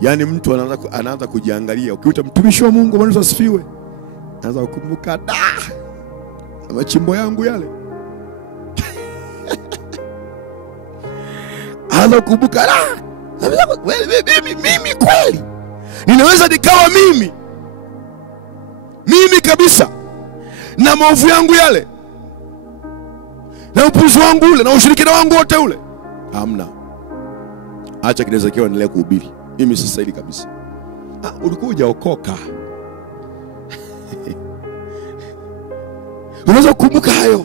Yani mtu anaanza kujiangalia, ukiuta mtumishi wa Mungu Bwana asifiwe, anaanza kukumbuka machimbo yangu yale. Anaanza kukumbuka mimi kweli ninaweza nikawa mimi kabisa, na maovu yangu yale, na upuzi wangu ule, na ushirikina wangu wote ule. Hamna. Acha kinaweza kiwa endelee kuhubiri. Mimi sasa hili kabisa. Ulikuwa hujaokoka. Unaweza kukumbuka hayo.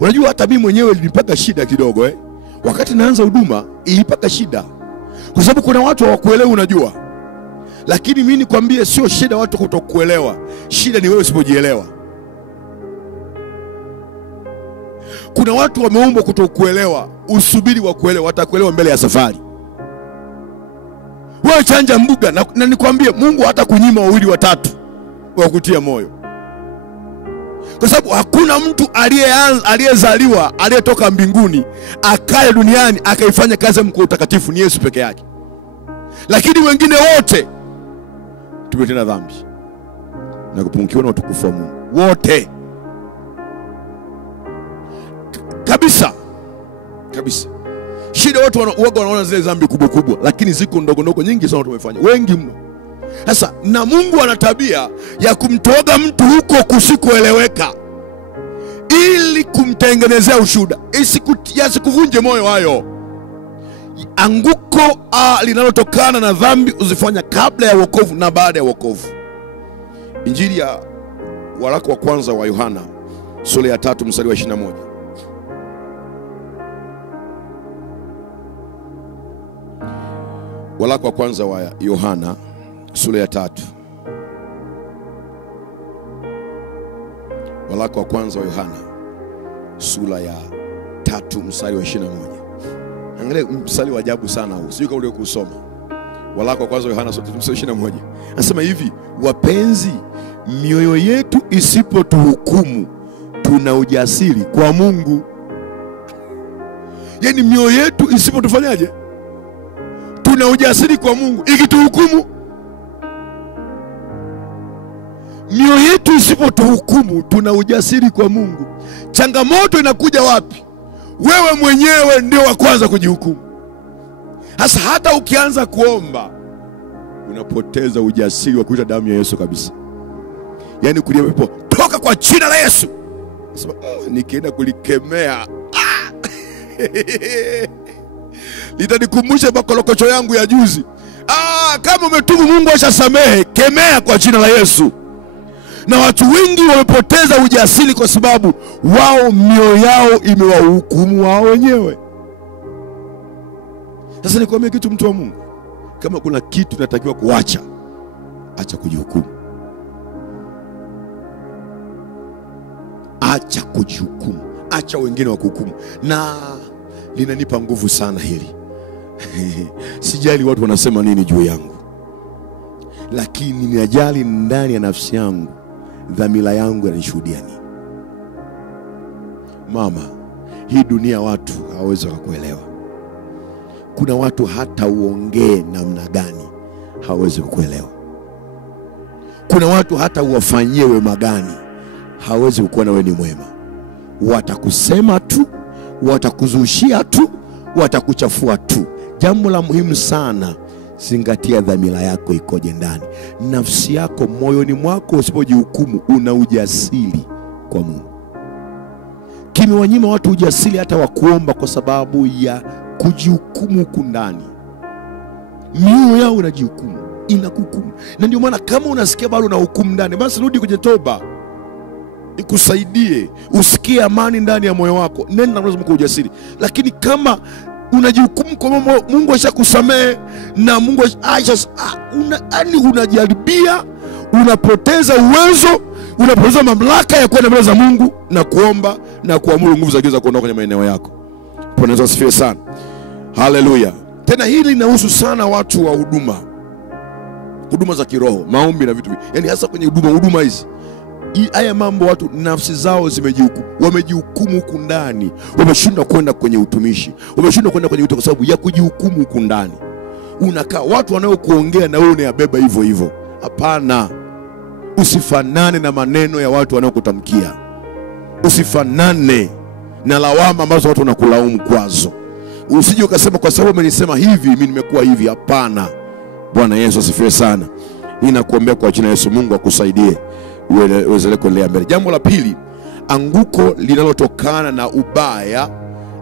Unajua hata mimi mwenyewe nilipata shida kidogo wakati naanza huduma ilipata shida. Kwa sababu kuna watu hawakuelewa unajua. Lakini mimi nikwambie sio shida watu kutokuelewa. Shida ni wewe usipojielewa. Kuna watu wameumbwa kutokuelewa, usubiri wa kuelewa, watakuelewa mbele ya safari. Wewe chanja mbuga na nikwambie Mungu hata kunyima wawili watatu wa kutia moyo. Kwa sababu hakuna mtu aliyezaliwa aliyetoka mbinguni akae duniani akaifanya kazi kwa utakatifu, ni Yesu peke yake. Lakini wengine wote tumetenda dhambi na kupungukiwa na utukufu wa Mungu. Wote. Kabisa. Shida watu wanaona zile dhambi kubwa kubwa, lakini ziko ndogo ndogo nyingi sana tumefanya. Wengi mno. Sasa na Mungu ana tabia ya kumtoga mtu huko kusikoeleweka ili kumtengenezea ushuhuda. Isikuvunje moyo hayo. Anguko linalotokana na dhambi uzifanya kabla ya wokovu na baada ya wokovu. Injili ya waraka wa kwanza wa Yohana sura ya 3 mstari wa 21. Waraka wa kwanza wa Yohana sura ya 3. Waraka wa kwanza wa Yohana sura ya 3 mstari wa 21. Angalia mstari wa ajabu sana huu. Sijui kama ulikuwa kusoma. Waraka wa kwanza wa Yohana sura ya 3 mstari wa 21. Anasema hivi, wapenzi, mioyo yetu isipotuhukumu tuna ujasiri kwa Mungu. Yaani mioyo yetu isipotufanyaje? Tuna ujasiri kwa Mungu. Ikituhukumu, mioyo yetu isipotuhukumu tuna ujasiri kwa Mungu. Changamoto inakuja wapi? Wewe mwenyewe ndio wa kwanza kujihukumu. Hata ukianza kuomba unapoteza ujasiri wa kuita damu ya Yesu kabisa. Yaani kulia pepo, toka kwa jina la Yesu. Sema nikienda kulikemea litanikumbusha makolokocho yangu ya juzi. Kama umetubu Mungu ashasamehe, kemea kwa jina la Yesu. Na watu wengi wamepoteza ujasiri kwa sababu wao mioyo yao imewahukumu wao wenyewe. Sasa nikwambie kitu, mtu wa Mungu, kama kuna kitu tunatakiwa kuacha, acha kujihukumu. Acha kujihukumu, acha wengine wakuhukumu. Na linanipa nguvu sana hili. Sijali watu wanasema nini juu yangu, lakini ninajali ndani ya nafsi yangu, dhamira yangu inanishuhudia nini. Mama, hii dunia watu hawawezi kukuelewa. Kuna watu hata uongee namna gani hawawezi kukuelewa. Kuna watu hata uwafanyie wema gani hawawezi kukuona wewe ni mwema. Watakusema tu, watakuzushia tu, watakuchafua tu. Jambo la muhimu sana, zingatia dhamira yako ikoje ndani. Nafsi yako, moyoni mwako usipojihukumu, una ujasiri kwa Mungu. Kimewanyima watu ujasiri hata wa kuomba kwa sababu ya kujihukumu huku ndani. Mioyo yao inajihukumu, inakuhukumu. Na ndio maana kama unasikia bado unahukumu ndani, basi rudi kwenye toba. Ikusaidie usikie amani ndani ya moyo wako. Nenda na kwa ujasiri. Lakini kama unajihukumu kwa Mungu ashakusamehe na Mungu unajaribia, unapoteza uwezo, unapoteza mamlaka ya kwenda mbele za Mungu na kuomba na kuamuru nguvu za giza kuondoka kwenye maeneo yako. Bwana Yesu asifiwe sana. Haleluya. Tena hili linahusu sana watu wa huduma za kiroho, maombi na vitu. Yaani hasa kwenye huduma hizi. Haya mambo watu nafsi zao zimejihukumu, wamejihukumu huku ndani, wameshindwa kwenda kwenye utumishi, wameshindwa kwenda kwenye kwa sababu ya kujihukumu huku ndani. Unakaa watu wanaokuongea na wewe unayabeba hivyo hivyo. Hapana. Usifanane na maneno ya watu wanaokutamkia. Usifanane na lawama ambazo watu wanakulaumu kwazo. Usije ukasema kwa sababu amenisema hivi mimi nimekuwa hivi. Hapana. Bwana Yesu asifiwe sana. Ninakuombea kwa jina la Yesu, Mungu akusaidie uweze kuendelea mbele. Jambo la pili, anguko linalotokana na ubaya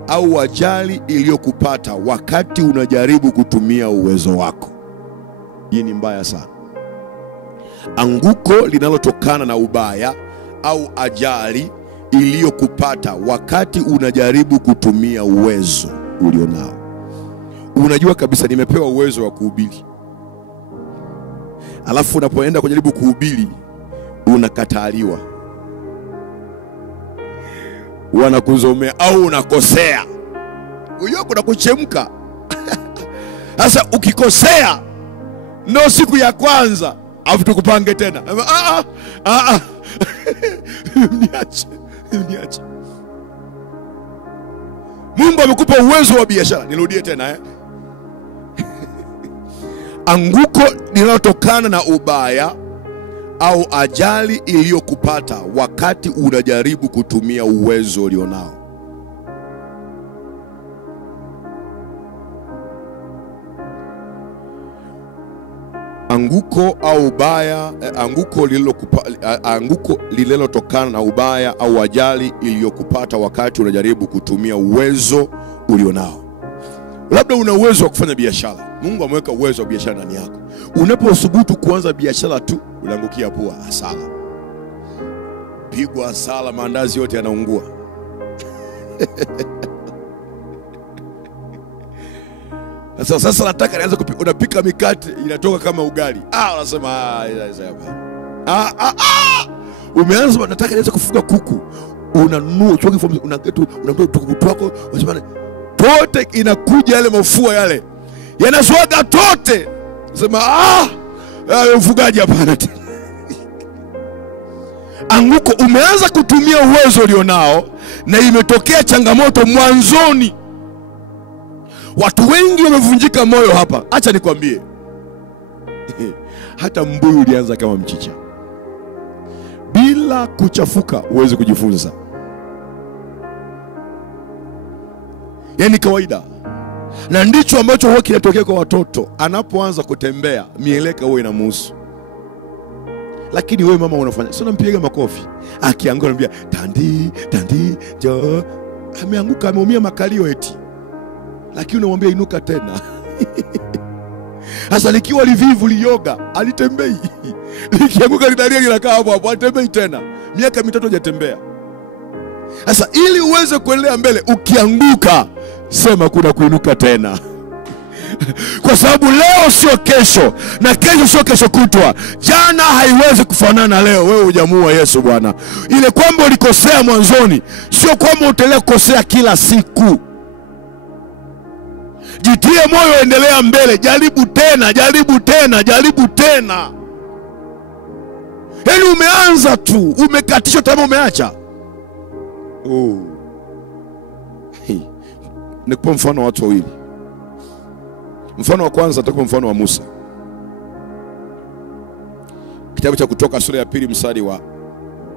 au ajali iliyokupata wakati unajaribu kutumia uwezo wako. Hii ni mbaya sana. Anguko linalotokana na ubaya au ajali iliyokupata wakati unajaribu kutumia uwezo ulionao. Unajua kabisa nimepewa uwezo wa kuhubiri. Alafu unapoenda kujaribu kuhubiri unakataliwa, wanakuzomea au unakosea. Unajua kuna kuchemka. Sasa ukikosea ndio siku ya kwanza afu tukupange tena. Niache. Mungu amekupa uwezo wa biashara. Nirudie tena Anguko linalotokana na ubaya au ajali iliyokupata wakati unajaribu kutumia uwezo ulionao. Anguko au ubaya, anguko lililotokana na ubaya au ajali iliyokupata wakati unajaribu kutumia uwezo ulionao. Labda una uwezo wa kufanya biashara. Mungu ameweka uwezo wa biashara ndani yako. Unaposubutu kuanza biashara tu, unaangukia pua hasara. Pigwa hasara, maandazi yote yanaungua. Sasa nataka nianze unapika mikate inatoka kama ugali. Unasema umeanza nataka nianze kufuga kuku. Unanunua choki form unatoa tukuku wako, unasema tote inakuja yale mafua yale. Yanaswaga tote. Sema ufugaji hapana tena. Anguko, umeanza kutumia uwezo ulionao na imetokea changamoto mwanzoni. Watu wengi wamevunjika moyo hapa. Acha nikwambie. Hata mbuyu ulianza kama mchicha. Bila kuchafuka uweze kujifunza. Yaani kawaida. Na ndicho ambacho huwa kinatokea kwa watoto. Anapoanza kutembea, mieleka huwa inamuhusu. Lakini wewe mama unafanya, sio unampiga makofi. Akianguka anambia tandi jo. Ameanguka, ameumia makalio eti. Lakini unamwambia inuka tena. Sasa likiwa livivu liyoga, alitembei. Likianguka lidalia linakaa hapo, alitembei tena. Miaka 3 hajatembea. Sasa ili uweze kuendelea mbele, ukianguka sema kuna kuinuka tena. Kwa sababu leo sio kesho na kesho sio kesho kutwa. Jana haiwezi kufa kufanana leo, wewe hujamuua Yesu Bwana. Ile kwamba ulikosea mwanzoni, sio kwamba utaendelea kukosea kila siku. Jitie moyo, endelea mbele, jaribu tena, jaribu tena, jaribu tena. Yaani umeanza tu, umekatisha tamaa, umeacha. Nikupa mfano wa watu wawili. Mfano wa kwanza nitakupa mfano wa Musa. Kitabu cha Kutoka sura ya 2 mstari wa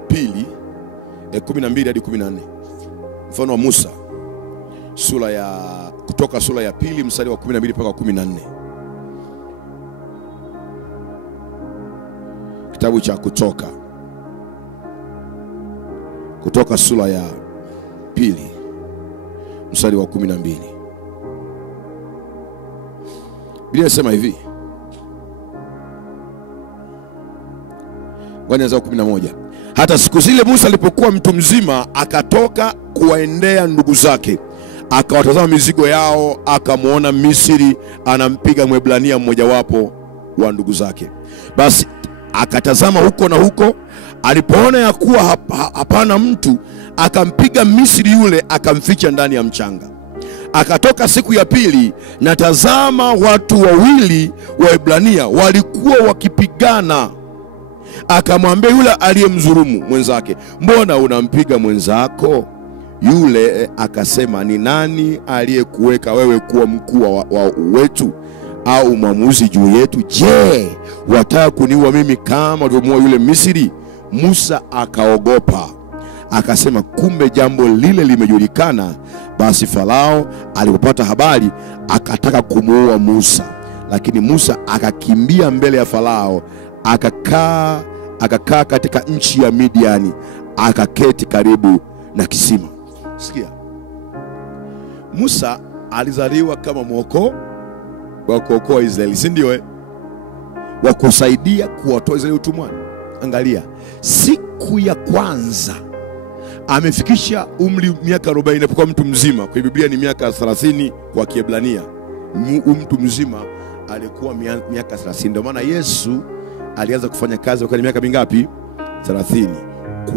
2 12 hadi 14. Mfano wa Musa. Kutoka sura ya 2 mstari wa 12 mpaka 14. Kitabu cha Kutoka. Kutoka sura ya 2 mstari wa 12. Biblia inasema hivi. Kuanzia 11. Hata siku zile Musa alipokuwa mtu mzima, akatoka kuwaendea ndugu zake. Akawatazama mizigo yao, akamuona Misri anampiga Mwebrania mmojawapo wa ndugu zake. Basi akatazama huko na huko, alipoona ya kuwa hapana mtu, akampiga Misri yule, akamficha ndani ya mchanga. Akatoka siku ya pili, na tazama watu wawili wa Waebrania walikuwa wakipigana. Akamwambia yule aliyemdhulumu mwenzake, mbona unampiga mwenzako? Yule akasema, ni nani aliyekuweka wewe kuwa mkuu wa wetu au mwamuzi juu yetu? Je, wataka kuniua mimi kama ulivyomuua yule Misri? Musa akaogopa, akasema, kumbe jambo lile limejulikana. Basi Farao alipopata habari, akataka kumuua Musa, lakini Musa akakimbia mbele ya Farao, akakaa katika nchi ya Midiani, akaketi karibu na kisima. Sikia, Musa alizaliwa kama wa kuokoa Israeli, si ndio? Wa kusaidia kuwatoa Israeli utumwani. Angalia, siku ya kwanza amefikisha umri miaka 40 alipokuwa mtu mzima. Kwa Biblia ni miaka 30 kwa Kiebrania. Mtu mzima alikuwa miaka 30. Ndio maana Yesu alianza kufanya kazi wakati miaka mingapi? 30.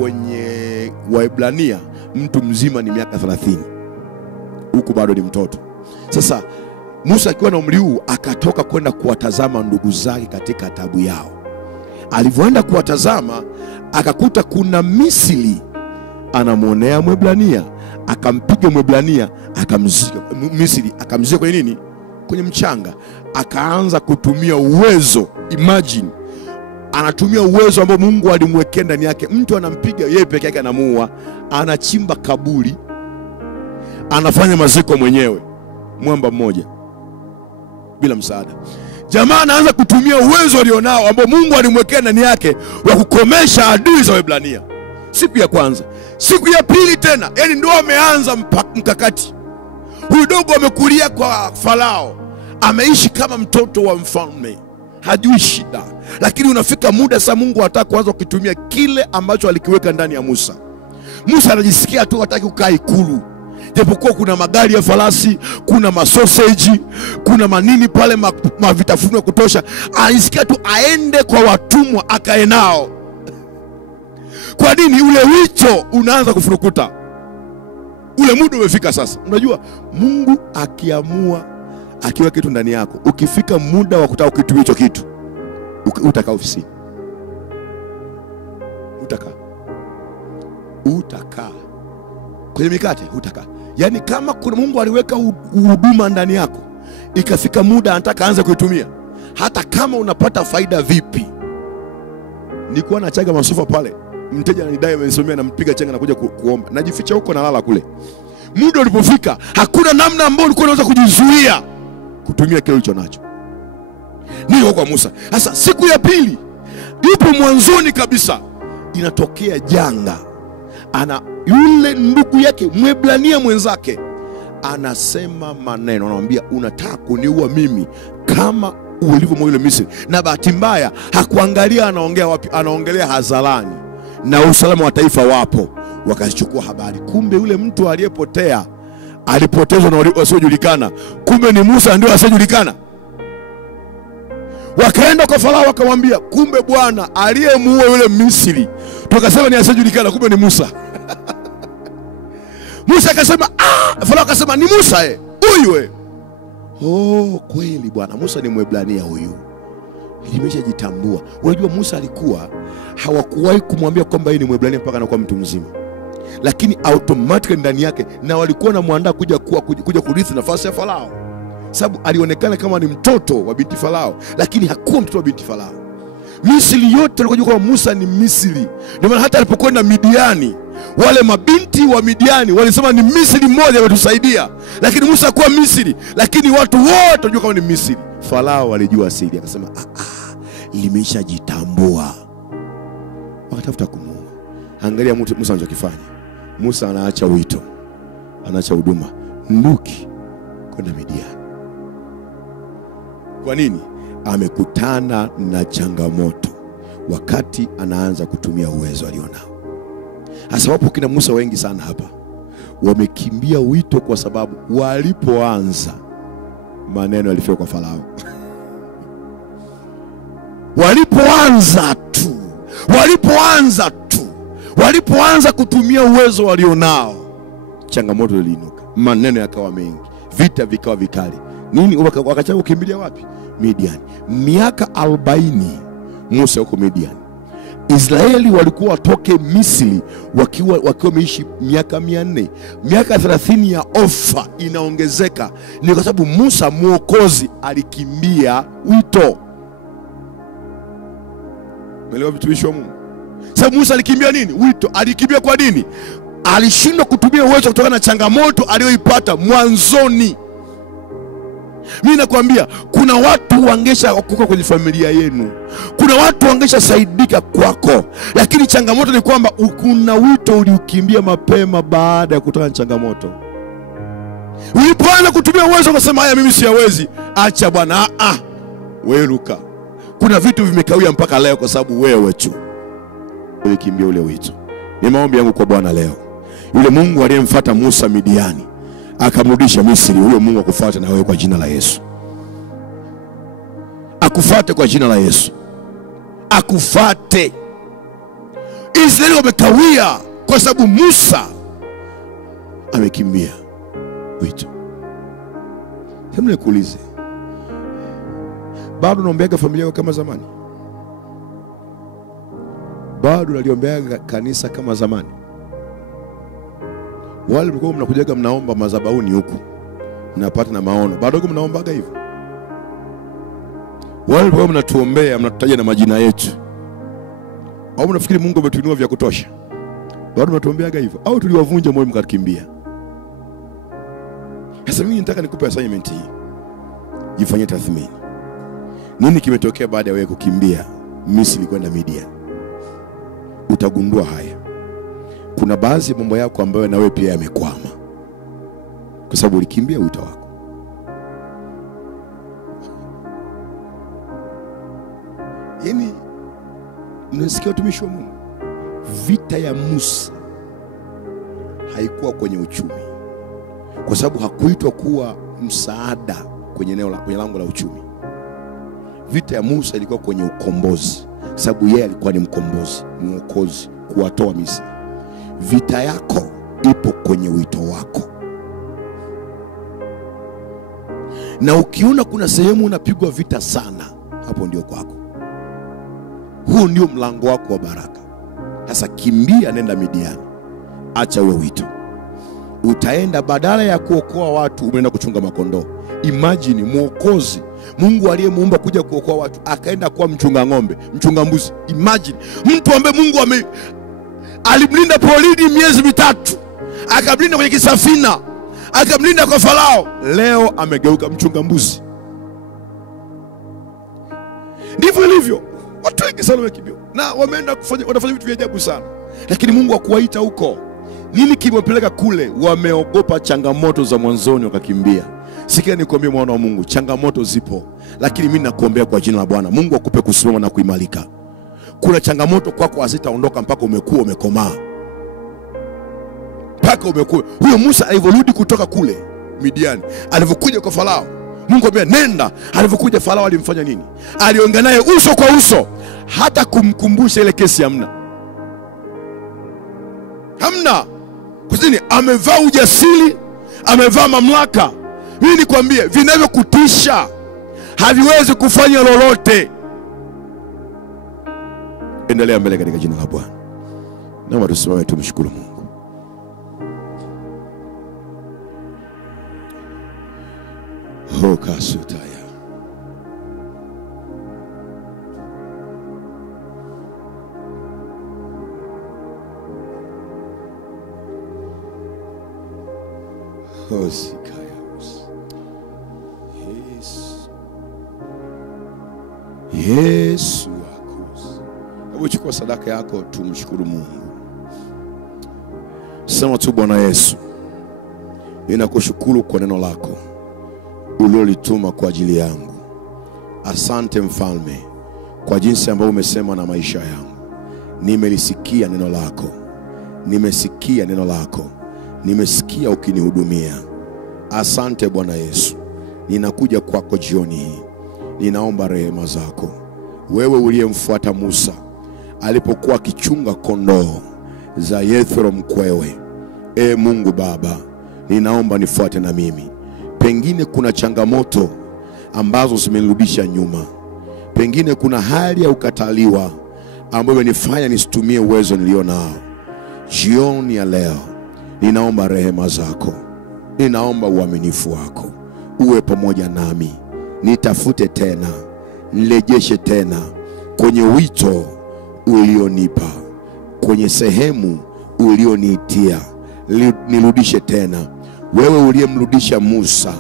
Kwenye Waebrania mtu mzima ni miaka 30. Huku bado ni mtoto. Sasa Musa akiwa na umri huu akatoka kwenda kuwatazama ndugu zake katika tabu yao. Alivyoenda kuwatazama, akakuta kuna Misri anamuonea Mwebrania, akampiga Mwebrania, akamzika Misri, akamzika kwenye nini? Kwenye mchanga. Akaanza kutumia uwezo, imagine, anatumia uwezo ambao Mungu alimwekea ndani yake. Mtu anampiga yeye peke yake, anamuua, anachimba kaburi, anafanya maziko mwenyewe, mwamba mmoja bila msaada. Jamaa anaanza kutumia uwezo alionao ambao Mungu alimwekea ndani yake wa kukomesha adui za Waebrania. Siku ya kwanza, siku ya pili tena, yani ndio ameanza mkakati. Huyu dogo amekulia kwa Farao, ameishi kama mtoto wa mfalme, hajui shida. Lakini unafika muda sasa Mungu anataka kuanza kutumia kile ambacho alikiweka ndani ya Musa. Musa anajisikia tu hataki kukaa ikulu. Japokuwa kuna magari ya farasi, kuna masoseji, kuna manini pale, mavitafuno ya kutosha, anajisikia tu aende kwa watumwa akae nao. Kwa nini? Ule wito unaanza kufurukuta. Ule muda umefika sasa. Unajua Mungu akiamua, akiwa kitu ndani yako, ukifika muda wa kutaka kitu hicho kitu, utakaa ofisini. Utakaa kwenye mikate, utakaa. Yani kama kuna Mungu aliweka huduma ndani yako, ikafika muda anataka aanze kuitumia, hata kama unapata faida vipi. Nilikuwa na chaga masofa pale, mteja ananidai amenisomea, na mpiga chenga na kuja kuomba, najificha huko na lala kule. Muda ulipofika, hakuna namna ambayo ulikuwa unaweza kujizuia kutumia kile ulicho nacho. Ndio kwa Musa. Sasa siku ya pili, ipo mwanzoni kabisa, inatokea janga. Yule ndugu yake Mwebrania mwenzake anasema maneno, anamwambia, unataka kuniua mimi kama ulivyomuua yule Misri. Na bahati mbaya hakuangalia anaongea wapi, anaongelea hadharani, na usalama wa taifa wapo. Wakachukua habari, kumbe yule mtu aliyepotea alipotezwa na wasiojulikana, kumbe ni Musa ndio asiyejulikana. Wakaenda kwa Farao wakamwambia, kumbe bwana aliyemuua yule Misri tukasema ni asiyejulikana, kumbe ni Musa. Musa akasema Farao akasema ni Musa huyu kweli bwana, Musa ni Mwebrania huyu. Nimeshajitambua. Unajua Musa alikuwa hawakuwahi kumwambia kwamba yeye ni Mwebrania mpaka anakuwa mtu mzima, lakini automatically ndani yake, na walikuwa na muandaa kuja kurithi nafasi ya Farao, sababu alionekana kama ni mtoto wa binti Farao, lakini hakuwa mtoto wa binti Farao. Misri yote walikuwa kwa Musa ni Misri. Ndio maana hata alipokwenda Midiani, wale mabinti wa Midiani walisema ni Misri mmoja ametusaidia, lakini Musa hakuwa Misri, lakini watu wote walijua kama ni Misri. Farao alijua asili, akasema limeshajitambua. Wakatafuta kumuua. Angalia Musa anachokifanya. Musa anaacha wito, anaacha huduma, nduki kwenda Midiani. Kwa nini? Amekutana na changamoto wakati anaanza kutumia uwezo alionao. Hasa wapo kina Musa wengi sana hapa wamekimbia wito kwa sababu walipoanza maneno yalifika kwa Farao. Walipoanza kutumia uwezo walionao, changamoto iliinuka, maneno yakawa mengi, vita vikawa vikali. Nini? Wakachagua kukimbilia wapi? Midiani. Miaka 40 Musa yuko Midiani. Israeli walikuwa watoke Misri wakiwa wameishi miaka 400. Miaka 30 ya ofa inaongezeka. Ni kwa sababu Musa mwokozi alikimbia wito. Mwelewa mtumishi wa Mungu? Sababu Musa alikimbia nini? Wito. Alikimbia kwa nini? Alishindwa kutumia uwezo kutokana na changamoto aliyoipata mwanzoni. Mimi nakwambia kuna watu wangesha kuka kwenye familia yenu, kuna watu wangesha saidika kwako, lakini changamoto ni kwamba kuna wito uliukimbia mapema baada ya kutana na changamoto. Ulipoanza kutumia uwezo ukasema haya mimi siyawezi, acha bwana, wewe ruka. Kuna vitu vimekawia mpaka leo kwa sababu wewe tu ulikimbia ule wito. Ni maombi yangu kwa Bwana leo, yule Mungu aliyemfuata Musa Midiani akamrudisha Misri, huyo Mungu akufuate na wewe kwa jina la Yesu. Akufuate kwa jina la Yesu. Akufuate. Israeli wamekawia kwa sababu Musa amekimbia wito. Hebu nikuulize, bado unaombeaga familia yako kama zamani? Bado unaliombea kanisa kama zamani? Wale mlikuwa mnakujaga mnaomba madhabahuni huku, mnapata na maono, bado mnaombaga hivyo? Wale mlikuwa mnatuombea, mnatutaja na majina yetu, au mnafikiri Mungu ametuinua vya kutosha? Bado mnatuombeaga hivyo, au tuliwavunja moyo mkakimbia? Sasa mimi nataka nikupe assignment hii. Jifanyie tathmini. Nini kimetokea baada ya wewe kukimbia Misri kwenda Midian? Utagundua haya. Kuna baadhi ya mambo yako ambayo na wewe pia yamekwama kwa sababu ulikimbia wito wako. Yaani unasikia watumishi wa Mungu, vita ya Musa haikuwa kwenye uchumi, kwa sababu hakuitwa kuwa msaada kwenye lango la uchumi. Vita ya Musa ilikuwa kwenye ukombozi, sababu yeye alikuwa ni mkombozi, mwokozi, kuwatoa Misri. Vita yako ipo kwenye wito wako. Na ukiona kuna sehemu unapigwa vita sana, hapo ndio kwako. Huo ndio mlango wako wa baraka. Sasa kimbia, nenda Midiani. Acha uwe wito. Utaenda, badala ya kuokoa watu umeenda kuchunga makondoo. Imagine mwokozi, Mungu aliyemuumba kuja kuokoa watu, akaenda kuwa mchunga ng'ombe, mchunga mbuzi. Imagine mtu ambaye Mungu alimlinda porini miezi 3, akamlinda kwenye kisafina, akamlinda kwa Farao, leo amegeuka mchunga mbuzi. Ndivyo ilivyo. Watu wengi sana wamekimbia na wameenda wanafanya vitu vya ajabu sana, lakini Mungu hakuwaita huko. Nini kimewapeleka kule? Wameogopa changamoto za mwanzoni wakakimbia. Sikia nikwambie mwana wa Mungu, changamoto zipo, lakini mimi nakuombea kwa jina la Bwana, Mungu akupe kusimama na kuimarika. Kuna changamoto kwako hazitaondoka mpaka umekuwa umekomaa. Mpaka umekuwa. Huyo Musa alivyorudi kutoka kule Midiani, alivyokuja kwa Farao, Mungu amwambia nenda. Alipokuja Farao alimfanya nini? Aliongea naye uso kwa uso, hata kumkumbusha ile kesi hamna. Kwa nini? Amevaa ujasiri, amevaa mamlaka. Mimi nikwambie, vinavyokutisha haviwezi kufanya lolote. Endelea mbele katika jina la Bwana. Naomba tusimame tumshukuru Mungu. Kasutaya. Yesu akusi. Hebu chukua sadaka yako tumshukuru Mungu. Sema tu, Bwana Yesu, ninakushukuru kwa neno lako ulilolituma kwa ajili yangu. Asante Mfalme kwa jinsi ambavyo umesema na maisha yangu. Nimelisikia neno lako. Nimesikia neno lako. Nimesikia ukinihudumia. Asante Bwana Yesu. Ninakuja kwako jioni hii. Ninaomba rehema zako. Wewe uliyemfuata Musa alipokuwa akichunga kondoo za Yethro mkwewe. Mungu Baba, ninaomba nifuate na mimi. Pengine kuna changamoto ambazo zimenirudisha nyuma. Pengine kuna hali ya ukataliwa ambayo imenifanya nisitumie uwezo nilio nao. Jioni ya leo ninaomba rehema zako. Ninaomba uaminifu wako uwe pamoja nami. Nitafute tena, nirejeshe tena kwenye wito ulionipa, kwenye sehemu ulioniitia. Nirudishe tena. Wewe uliyemrudisha Musa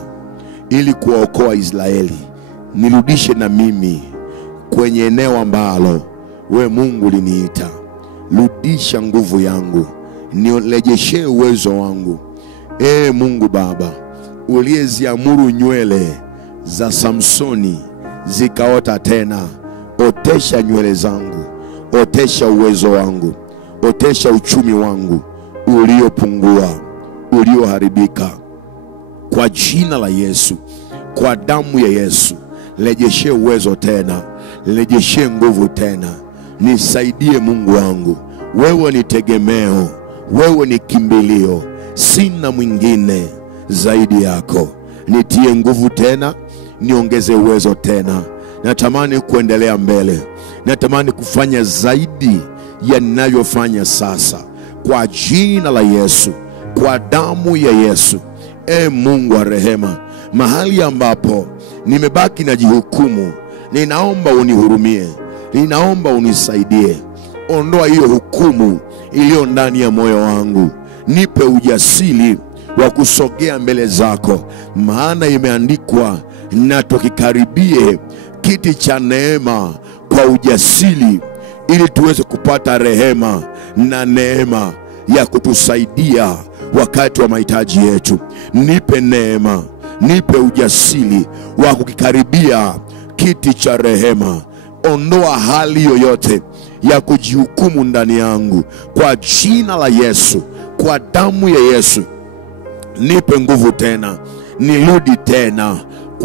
ili kuwaokoa Israeli, nirudishe na mimi kwenye eneo ambalo wewe Mungu uliniita. Rudisha nguvu yangu, nirejeshe uwezo wangu. Mungu Baba, uliyeziamuru nywele za Samsoni zikaota tena, otesha nywele zangu, otesha uwezo wangu, otesha uchumi wangu uliopungua, ulioharibika. Kwa jina la Yesu, kwa damu ya Yesu, rejeshe uwezo tena, rejeshe nguvu tena. Nisaidie Mungu wangu. Wewe ni tegemeo, wewe ni kimbilio, sina mwingine zaidi yako. Nitie nguvu tena, niongeze uwezo tena. Natamani kuendelea mbele. Natamani kufanya zaidi ya ninavyofanya sasa. Kwa jina la Yesu, kwa damu ya Yesu. Mungu wa rehema, mahali ambapo nimebaki na jihukumu, ninaomba unihurumie. Ninaomba unisaidie. Ondoa hiyo hukumu iliyo ndani ya moyo wangu. Nipe ujasiri wa kusogea mbele zako, maana imeandikwa, na tukikaribie kiti cha neema kwa ujasiri, ili tuweze kupata rehema na neema ya kutusaidia wakati wa mahitaji yetu. Nipe neema, nipe ujasiri wa kukikaribia kiti cha rehema. Ondoa hali yoyote ya kujihukumu ndani yangu, kwa jina la Yesu, kwa damu ya Yesu. Nipe nguvu tena, nirudi tena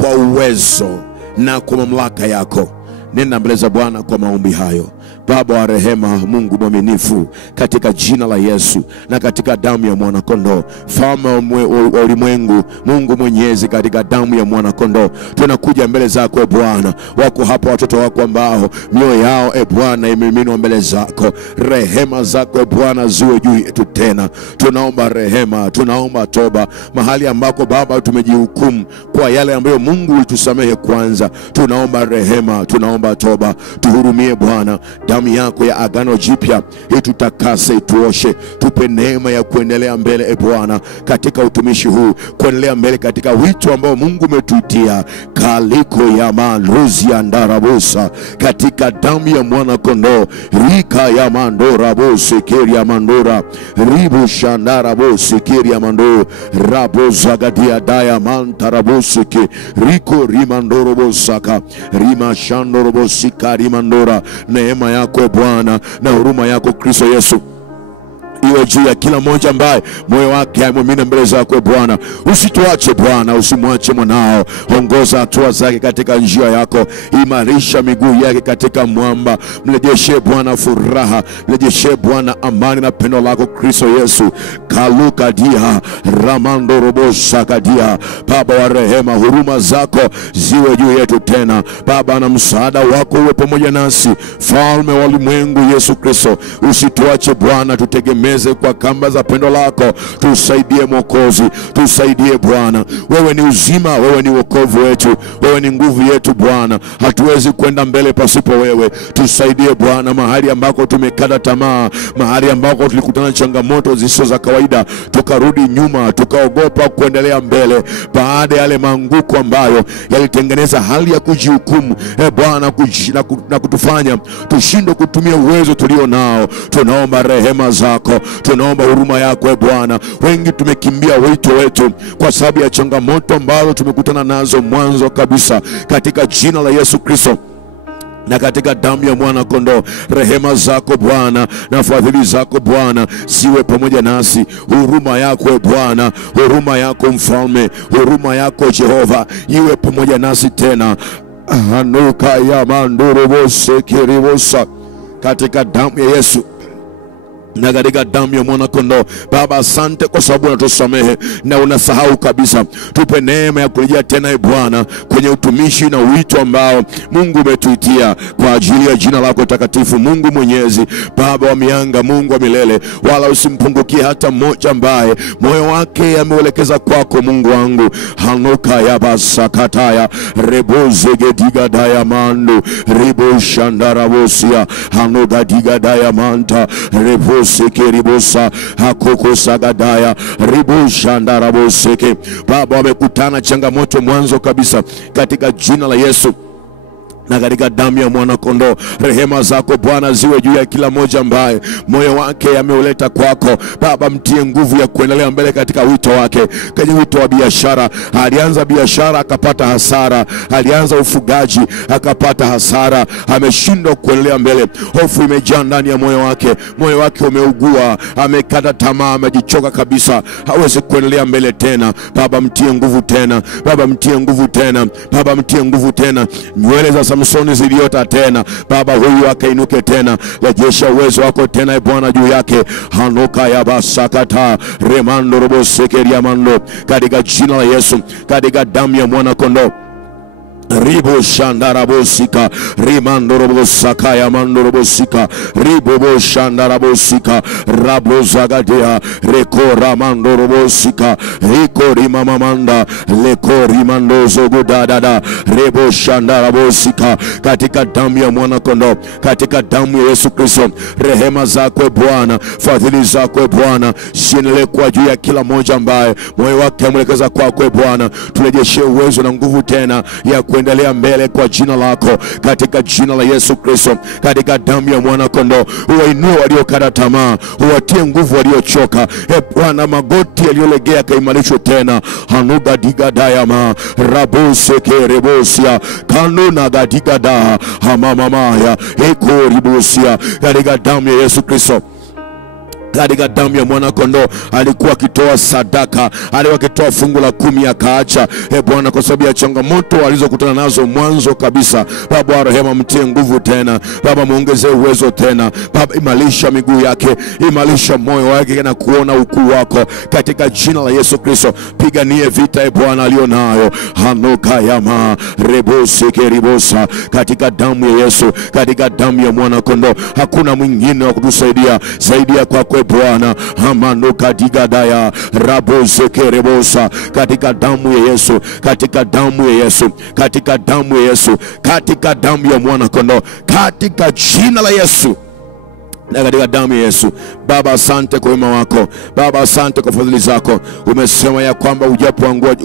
kwa uwezo na kwa mamlaka yako. Nenda mbele za Bwana kwa maombi hayo. Baba wa rehema, Mungu mwaminifu, katika jina la Yesu na katika damu ya mwana kondoo, Mfalme wa ulimwengu, Mungu mwenyezi, katika damu ya mwana kondoo tunakuja mbele zako Bwana. Wako hapa watoto wako ambao mioyo yao Bwana imemiminwa mbele zako. Rehema zako Bwana ziwe juu yetu tena. Tunaomba rehema, tunaomba toba mahali ambako Baba tumejihukumu kwa yale ambayo Mungu ulitusamehe kwanza. Tunaomba rehema, tunaomba toba. Tuhurumie Bwana. Damu yako ya agano jipya itutakase, ituoshe. Tupe neema ya kuendelea mbele Bwana katika utumishi huu, kuendelea mbele katika wito ambao Mungu umetuitia. Kaliko ya maluzi ya ndarabusa, katika damu ya mwana kondoo. Rika ya mandora bosi kiri ya mandora, ribu shandara bosi kiri ya mandora, rabo zagadia daya mantarabosi ki, riko rimandoro bosaka, rima shandoro bosi kari mandora. Neema yako Bwana na huruma yako Kristo Yesu iwe juu ya kila mmoja ambaye moyo wake amemimina mbele zako Bwana. Usituache Bwana, usimwache mwanao. Ongoza hatua zake katika njia yako, imarisha miguu yake katika mwamba. Mrejeshe Bwana furaha, mrejeshe Bwana amani na pendo lako Kristo Yesu. Kaluka dia ramando robo sakadia. Baba wa rehema, huruma zako ziwe juu yetu tena Baba, na msaada wako uwe pamoja nasi. Mfalme wa ulimwengu Yesu Kristo, usituache Bwana, tutegemeze kwa kamba za pendo lako. Tusaidie Mwokozi, tusaidie Bwana. Wewe ni uzima, wewe ni wokovu wetu, wewe ni nguvu yetu Bwana. Hatuwezi kwenda mbele pasipo wewe. Tusaidie Bwana mahali ambako tumekata tamaa, mahali ambako tulikutana changamoto zisizo za kawaida, tukarudi nyuma, tukaogopa kuendelea mbele baada ya yale maanguko ambayo yalitengeneza hali ya kujihukumu Bwana, na kutufanya tushindwe kutumia uwezo tulio nao. Tunaomba rehema zako, tunaomba huruma yako Bwana. Wengi tumekimbia wito wetu kwa sababu ya changamoto ambazo tumekutana nazo mwanzo kabisa, katika jina la Yesu Kristo na katika damu ya mwana kondoo. Rehema zako Bwana na fadhili zako Bwana siwe pamoja nasi. Huruma yako Bwana, huruma yako Mfalme, huruma yako Jehova iwe pamoja nasi tena. Hanuka ya mandorobo sekeribosa, katika damu ya Yesu na katika damu ya mwana kondoo. Baba, asante kwa sababu unatusamehe na unasahau kabisa. Tupe neema ya kurejea tena Bwana kwenye utumishi na wito ambao Mungu umetuitia kwa ajili ya jina lako takatifu. Mungu mwenyezi, Baba wa mianga, Mungu wa milele, wala usimpungukie hata mmoja ambaye moyo wake ameelekeza kwako Mungu wangu. Hanuka ya basakataya reboze gediga diamandu ribo shandarabosia hanuga diga diamanta rebo sekeribosa hakoko sagadaya ribu shandaraboseke. Baba, wamekutana changamoto mwanzo kabisa, katika jina la Yesu na katika damu ya mwana kondoo. Rehema zako Bwana ziwe juu ya kila mmoja ambaye moyo wake ameuleta kwako Baba. Mtie nguvu ya kuendelea mbele katika wito wake, kwenye wito wa biashara. Alianza biashara akapata hasara, alianza ufugaji akapata hasara, ameshindwa kuendelea mbele. Hofu imejaa ndani ya moyo wake umeugua, amekata tamaa, amejichoka kabisa, hawezi kuendelea mbele tena. Baba, mtie nguvu tena, Baba mtie nguvu tena, Baba mtie nguvu tena. Nywele za Samsoni ziliota tena Baba, huyu akainuke tena. Rejesha uwezo wako tena Bwana juu yake. Hanuka ya basakata remando robo sekeria mando, katika jina la Yesu, katika damu ya mwana kondoo. Ribo shandarabosika rimandorobosaka ya mandorobosika ribobo shandarabosika rabozagadea rekora mandorobosika rikori mamamanda lekori mandozo godadada rebo shandarabosika, katika damu ya mwana kondoo, katika damu ya Yesu Kristo. Rehema zako Bwana, fadhili zako Bwana ziendelee kwa juu ya kila mmoja ambaye moyo wake ameelekeza kwako Bwana. Turejeshe uwezo na nguvu tena ya kuendelea mbele kwa jina lako, katika jina la Yesu Kristo, katika damu ya mwana kondoo. Uwainue waliokata tamaa, uwatie nguvu waliochoka Bwana. Magoti yaliyolegea kaimarishwe tena. Hanuga diga dayama rabose kerebosia kanuna gadiga da hamamamaya ekoribusia, katika damu ya Yesu Kristo, katika damu ya mwana kondoo. Alikuwa akitoa sadaka, alikuwa akitoa fungu la 10 akaacha Bwana, kwa sababu ya changamoto alizokutana nazo mwanzo kabisa. Baba wa rehema, mtie nguvu tena Baba, muongezee uwezo tena Baba, imarisha miguu yake, imarisha moyo wake na kuona ukuu wako, katika jina la Yesu Kristo. Piganie vita Bwana alionayo. Hanuka yama rebose keribosa, katika damu ya Yesu, katika damu ya mwana kondoo. Hakuna mwingine wa kutusaidia zaidi ya kwako Bwana. Hamanuka digadaya rabose kerebosa, katika damu ya Yesu, katika damu ya Yesu, katika damu ya Yesu, katika damu ya mwana kondoo, katika jina la Yesu na katika damu ya Yesu. Baba, asante kwa wema wako Baba, asante kwa fadhili zako. Umesema ya kwamba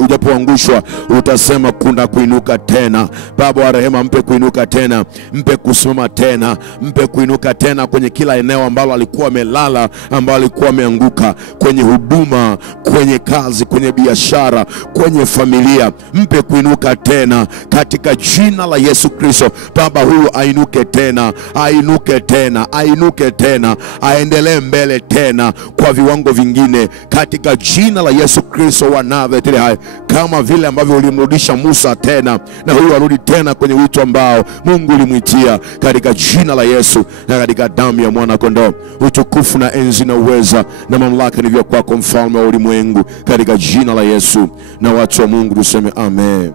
ujapoangushwa utasema kuna kuinuka tena. Baba wa rehema, mpe kuinuka tena, mpe kusimama tena, mpe kuinuka tena kwenye kila eneo ambalo alikuwa amelala, ambalo alikuwa ameanguka, kwenye huduma, kwenye kazi, kwenye biashara, kwenye familia. Mpe kuinuka tena katika jina la Yesu Kristo. Baba, huyu ainuke tena, ainuke tena, ainuke tena, aendelee mbele tena kwa viwango vingine katika jina la Yesu Kristo wa Nazareti hai. Kama vile ambavyo ulimrudisha Musa tena, na huyu arudi tena kwenye wito ambao Mungu ulimwitia, katika jina la Yesu na katika damu ya mwana kondoo. Utukufu na enzi na uweza na mamlaka ni vya kwako, mfalme wa ulimwengu, katika jina la Yesu. Na watu wa Mungu tuseme amen.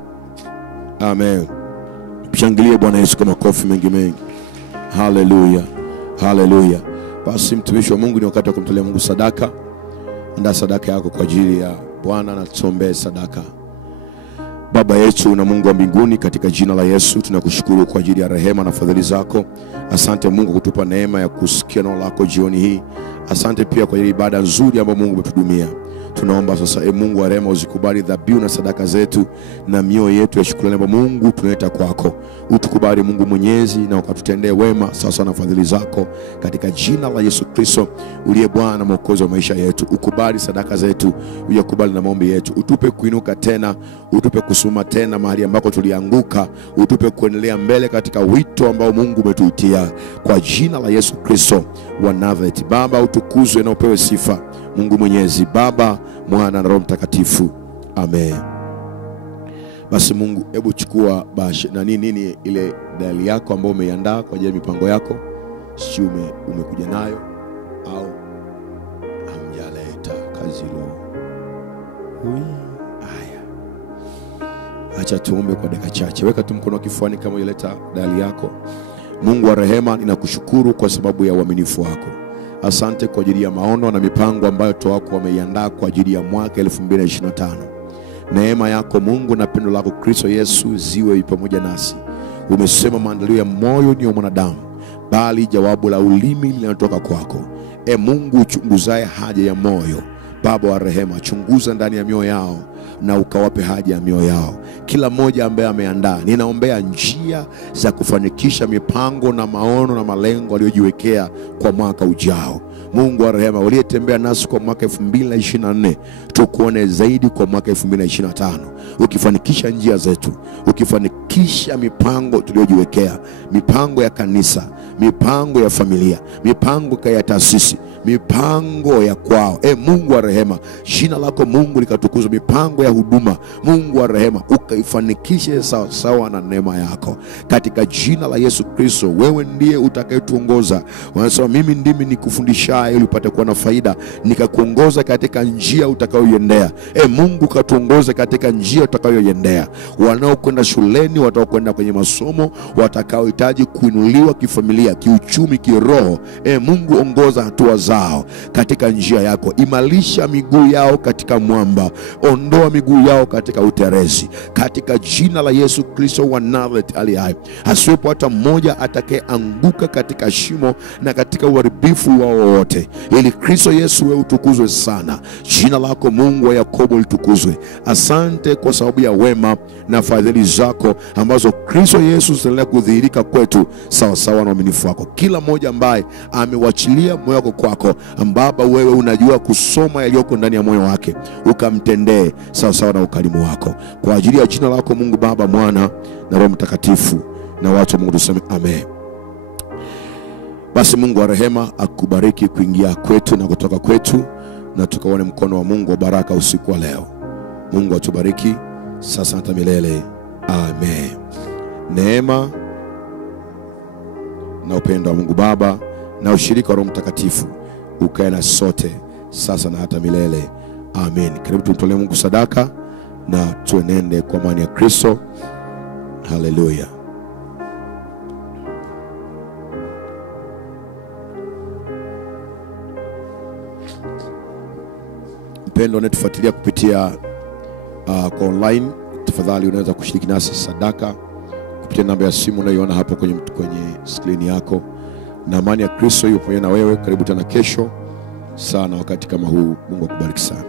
Amen. Mshangilie Bwana Yesu kwa makofi mengi mengi. Haleluya. Haleluya. Basi mtumishi wa Mungu, ni wakati wa kumtolea Mungu sadaka. Andaa sadaka yako kwa ajili ya Bwana na tuombee sadaka. Baba yetu na Mungu wa mbinguni, katika jina la Yesu tunakushukuru kwa ajili ya rehema na fadhili zako. Asante Mungu kutupa neema ya kusikia neno lako jioni hii. Asante pia kwa ajili ibada nzuri ambayo Mungu umetudumia. Tunaomba sasa Mungu wa rehema uzikubali dhabihu na sadaka zetu na mioyo yetu ya shukrani ambayo Mungu tunaleta kwako. Utukubali Mungu Mwenyezi, na ukatutendee wema sasa na fadhili zako, katika jina la Yesu Kristo uliye Bwana Mwokozi wa maisha yetu. Ukubali sadaka zetu, ukubali na maombi yetu. Utupe kuinuka tena, utupe kusimama tena mahali ambako tulianguka, utupe kuendelea mbele katika wito ambao Mungu umetuitia, kwa jina la Yesu Kristo wa Nazareti. Baba utukuzwe na upewe sifa Mungu Mwenyezi, Baba, Mwana na Roho Mtakatifu. Amen. Basi Mungu, hebu chukua nini ile diary yako ambayo umeiandaa kwa ajili ya mipango yako. Si umekuja nayo au hamjaleta kazi lo. Haya. Acha tuombe kwa dakika chache. Weka tu mkono kifuani kama unaleta diary yako. Mungu wa rehema, ninakushukuru kwa sababu ya uaminifu wako. Asante kwa ajili ya maono na mipango ambayo watu wako wameiandaa kwa ajili ya mwaka 2025. Neema yako Mungu na pendo lako Kristo Yesu ziwe pamoja nasi. Umesema maandalio ya moyo ni wa mwanadamu, bali jawabu la ulimi linatoka kwako. Mungu uchunguzaye haja ya moyo, Baba wa rehema, chunguza ndani ya mioyo yao na ukawape haja ya mioyo yao. Kila mmoja ambaye ameandaa, ninaombea njia za kufanikisha mipango na maono na malengo aliyojiwekea kwa mwaka ujao. Mungu wa rehema, uliyetembea nasi kwa mwaka 2024, tukuone zaidi kwa mwaka 2025, ukifanikisha njia zetu, ukifanikisha mipango tuliyojiwekea, mipango ya kanisa, mipango ya familia, mipango ya taasisi, mipango ya kwao. Mungu wa rehema, jina lako Mungu likatukuzwe. Mipango ya huduma, Mungu wa rehema, ukaifanikishe sawa sawa na neema yako, katika jina la Yesu Kristo. Wewe ndiye utakayetuongoza. Wanasema mimi ndimi nikufundishaye ili upate kuwa na faida, nikakuongoza katika njia utakayoiendea. Mungu katuongoze katika njia utakayoiendea. Wanaokwenda shuleni, watakwenda kwenye masomo, watakaohitaji kuinuliwa kifamilia, kiuchumi, kiroho, Mungu ongoza hatua zao katika njia yako. Imarisha miguu yao katika mwamba, ondoa miguu yao katika uterezi, katika jina la Yesu Kristo wa Nazareti aliye hai. Asiwepo hata mmoja atakayeanguka katika shimo na katika uharibifu wao wote, ili Kristo Yesu wewe utukuzwe sana. Jina lako Mungu wa Yakobo litukuzwe. Asante kwa sababu ya wema na fadhili zako ambazo Kristo Yesu zinaendelea kudhihirika kwetu sawa sawa na uaminifu wako. Kila mmoja ambaye amewachilia moyo wako kwako, ambapo wewe unajua kusoma yaliyoko ndani ya moyo wake, ukamtendee sawa sawa na ukarimu wako, kwa ajili ya jina lako Mungu Baba, Mwana na Roho Mtakatifu. Na watu wa Mungu tuseme amen. Basi Mungu wa rehema akubariki kuingia kwetu na kutoka kwetu, na tukaone mkono wa Mungu wa baraka usiku wa leo. Mungu atubariki sasa hata milele. Amen. Neema na upendo wa Mungu Baba na ushirika wa Roho Mtakatifu ukae na sote sasa na hata milele. Amen. Karibu tumtolee Mungu sadaka na tuenende kwa amani ya Kristo. Haleluya. Mpendo unayetufuatilia kupitia kwa online, tafadhali unaweza kushiriki nasi sadaka kupitia namba ya simu unayoona hapo kwenye screen yako. Na amani ya Kristo iwe pamoja na wewe. Karibu tena kesho sana wakati kama huu. Mungu akubariki sana.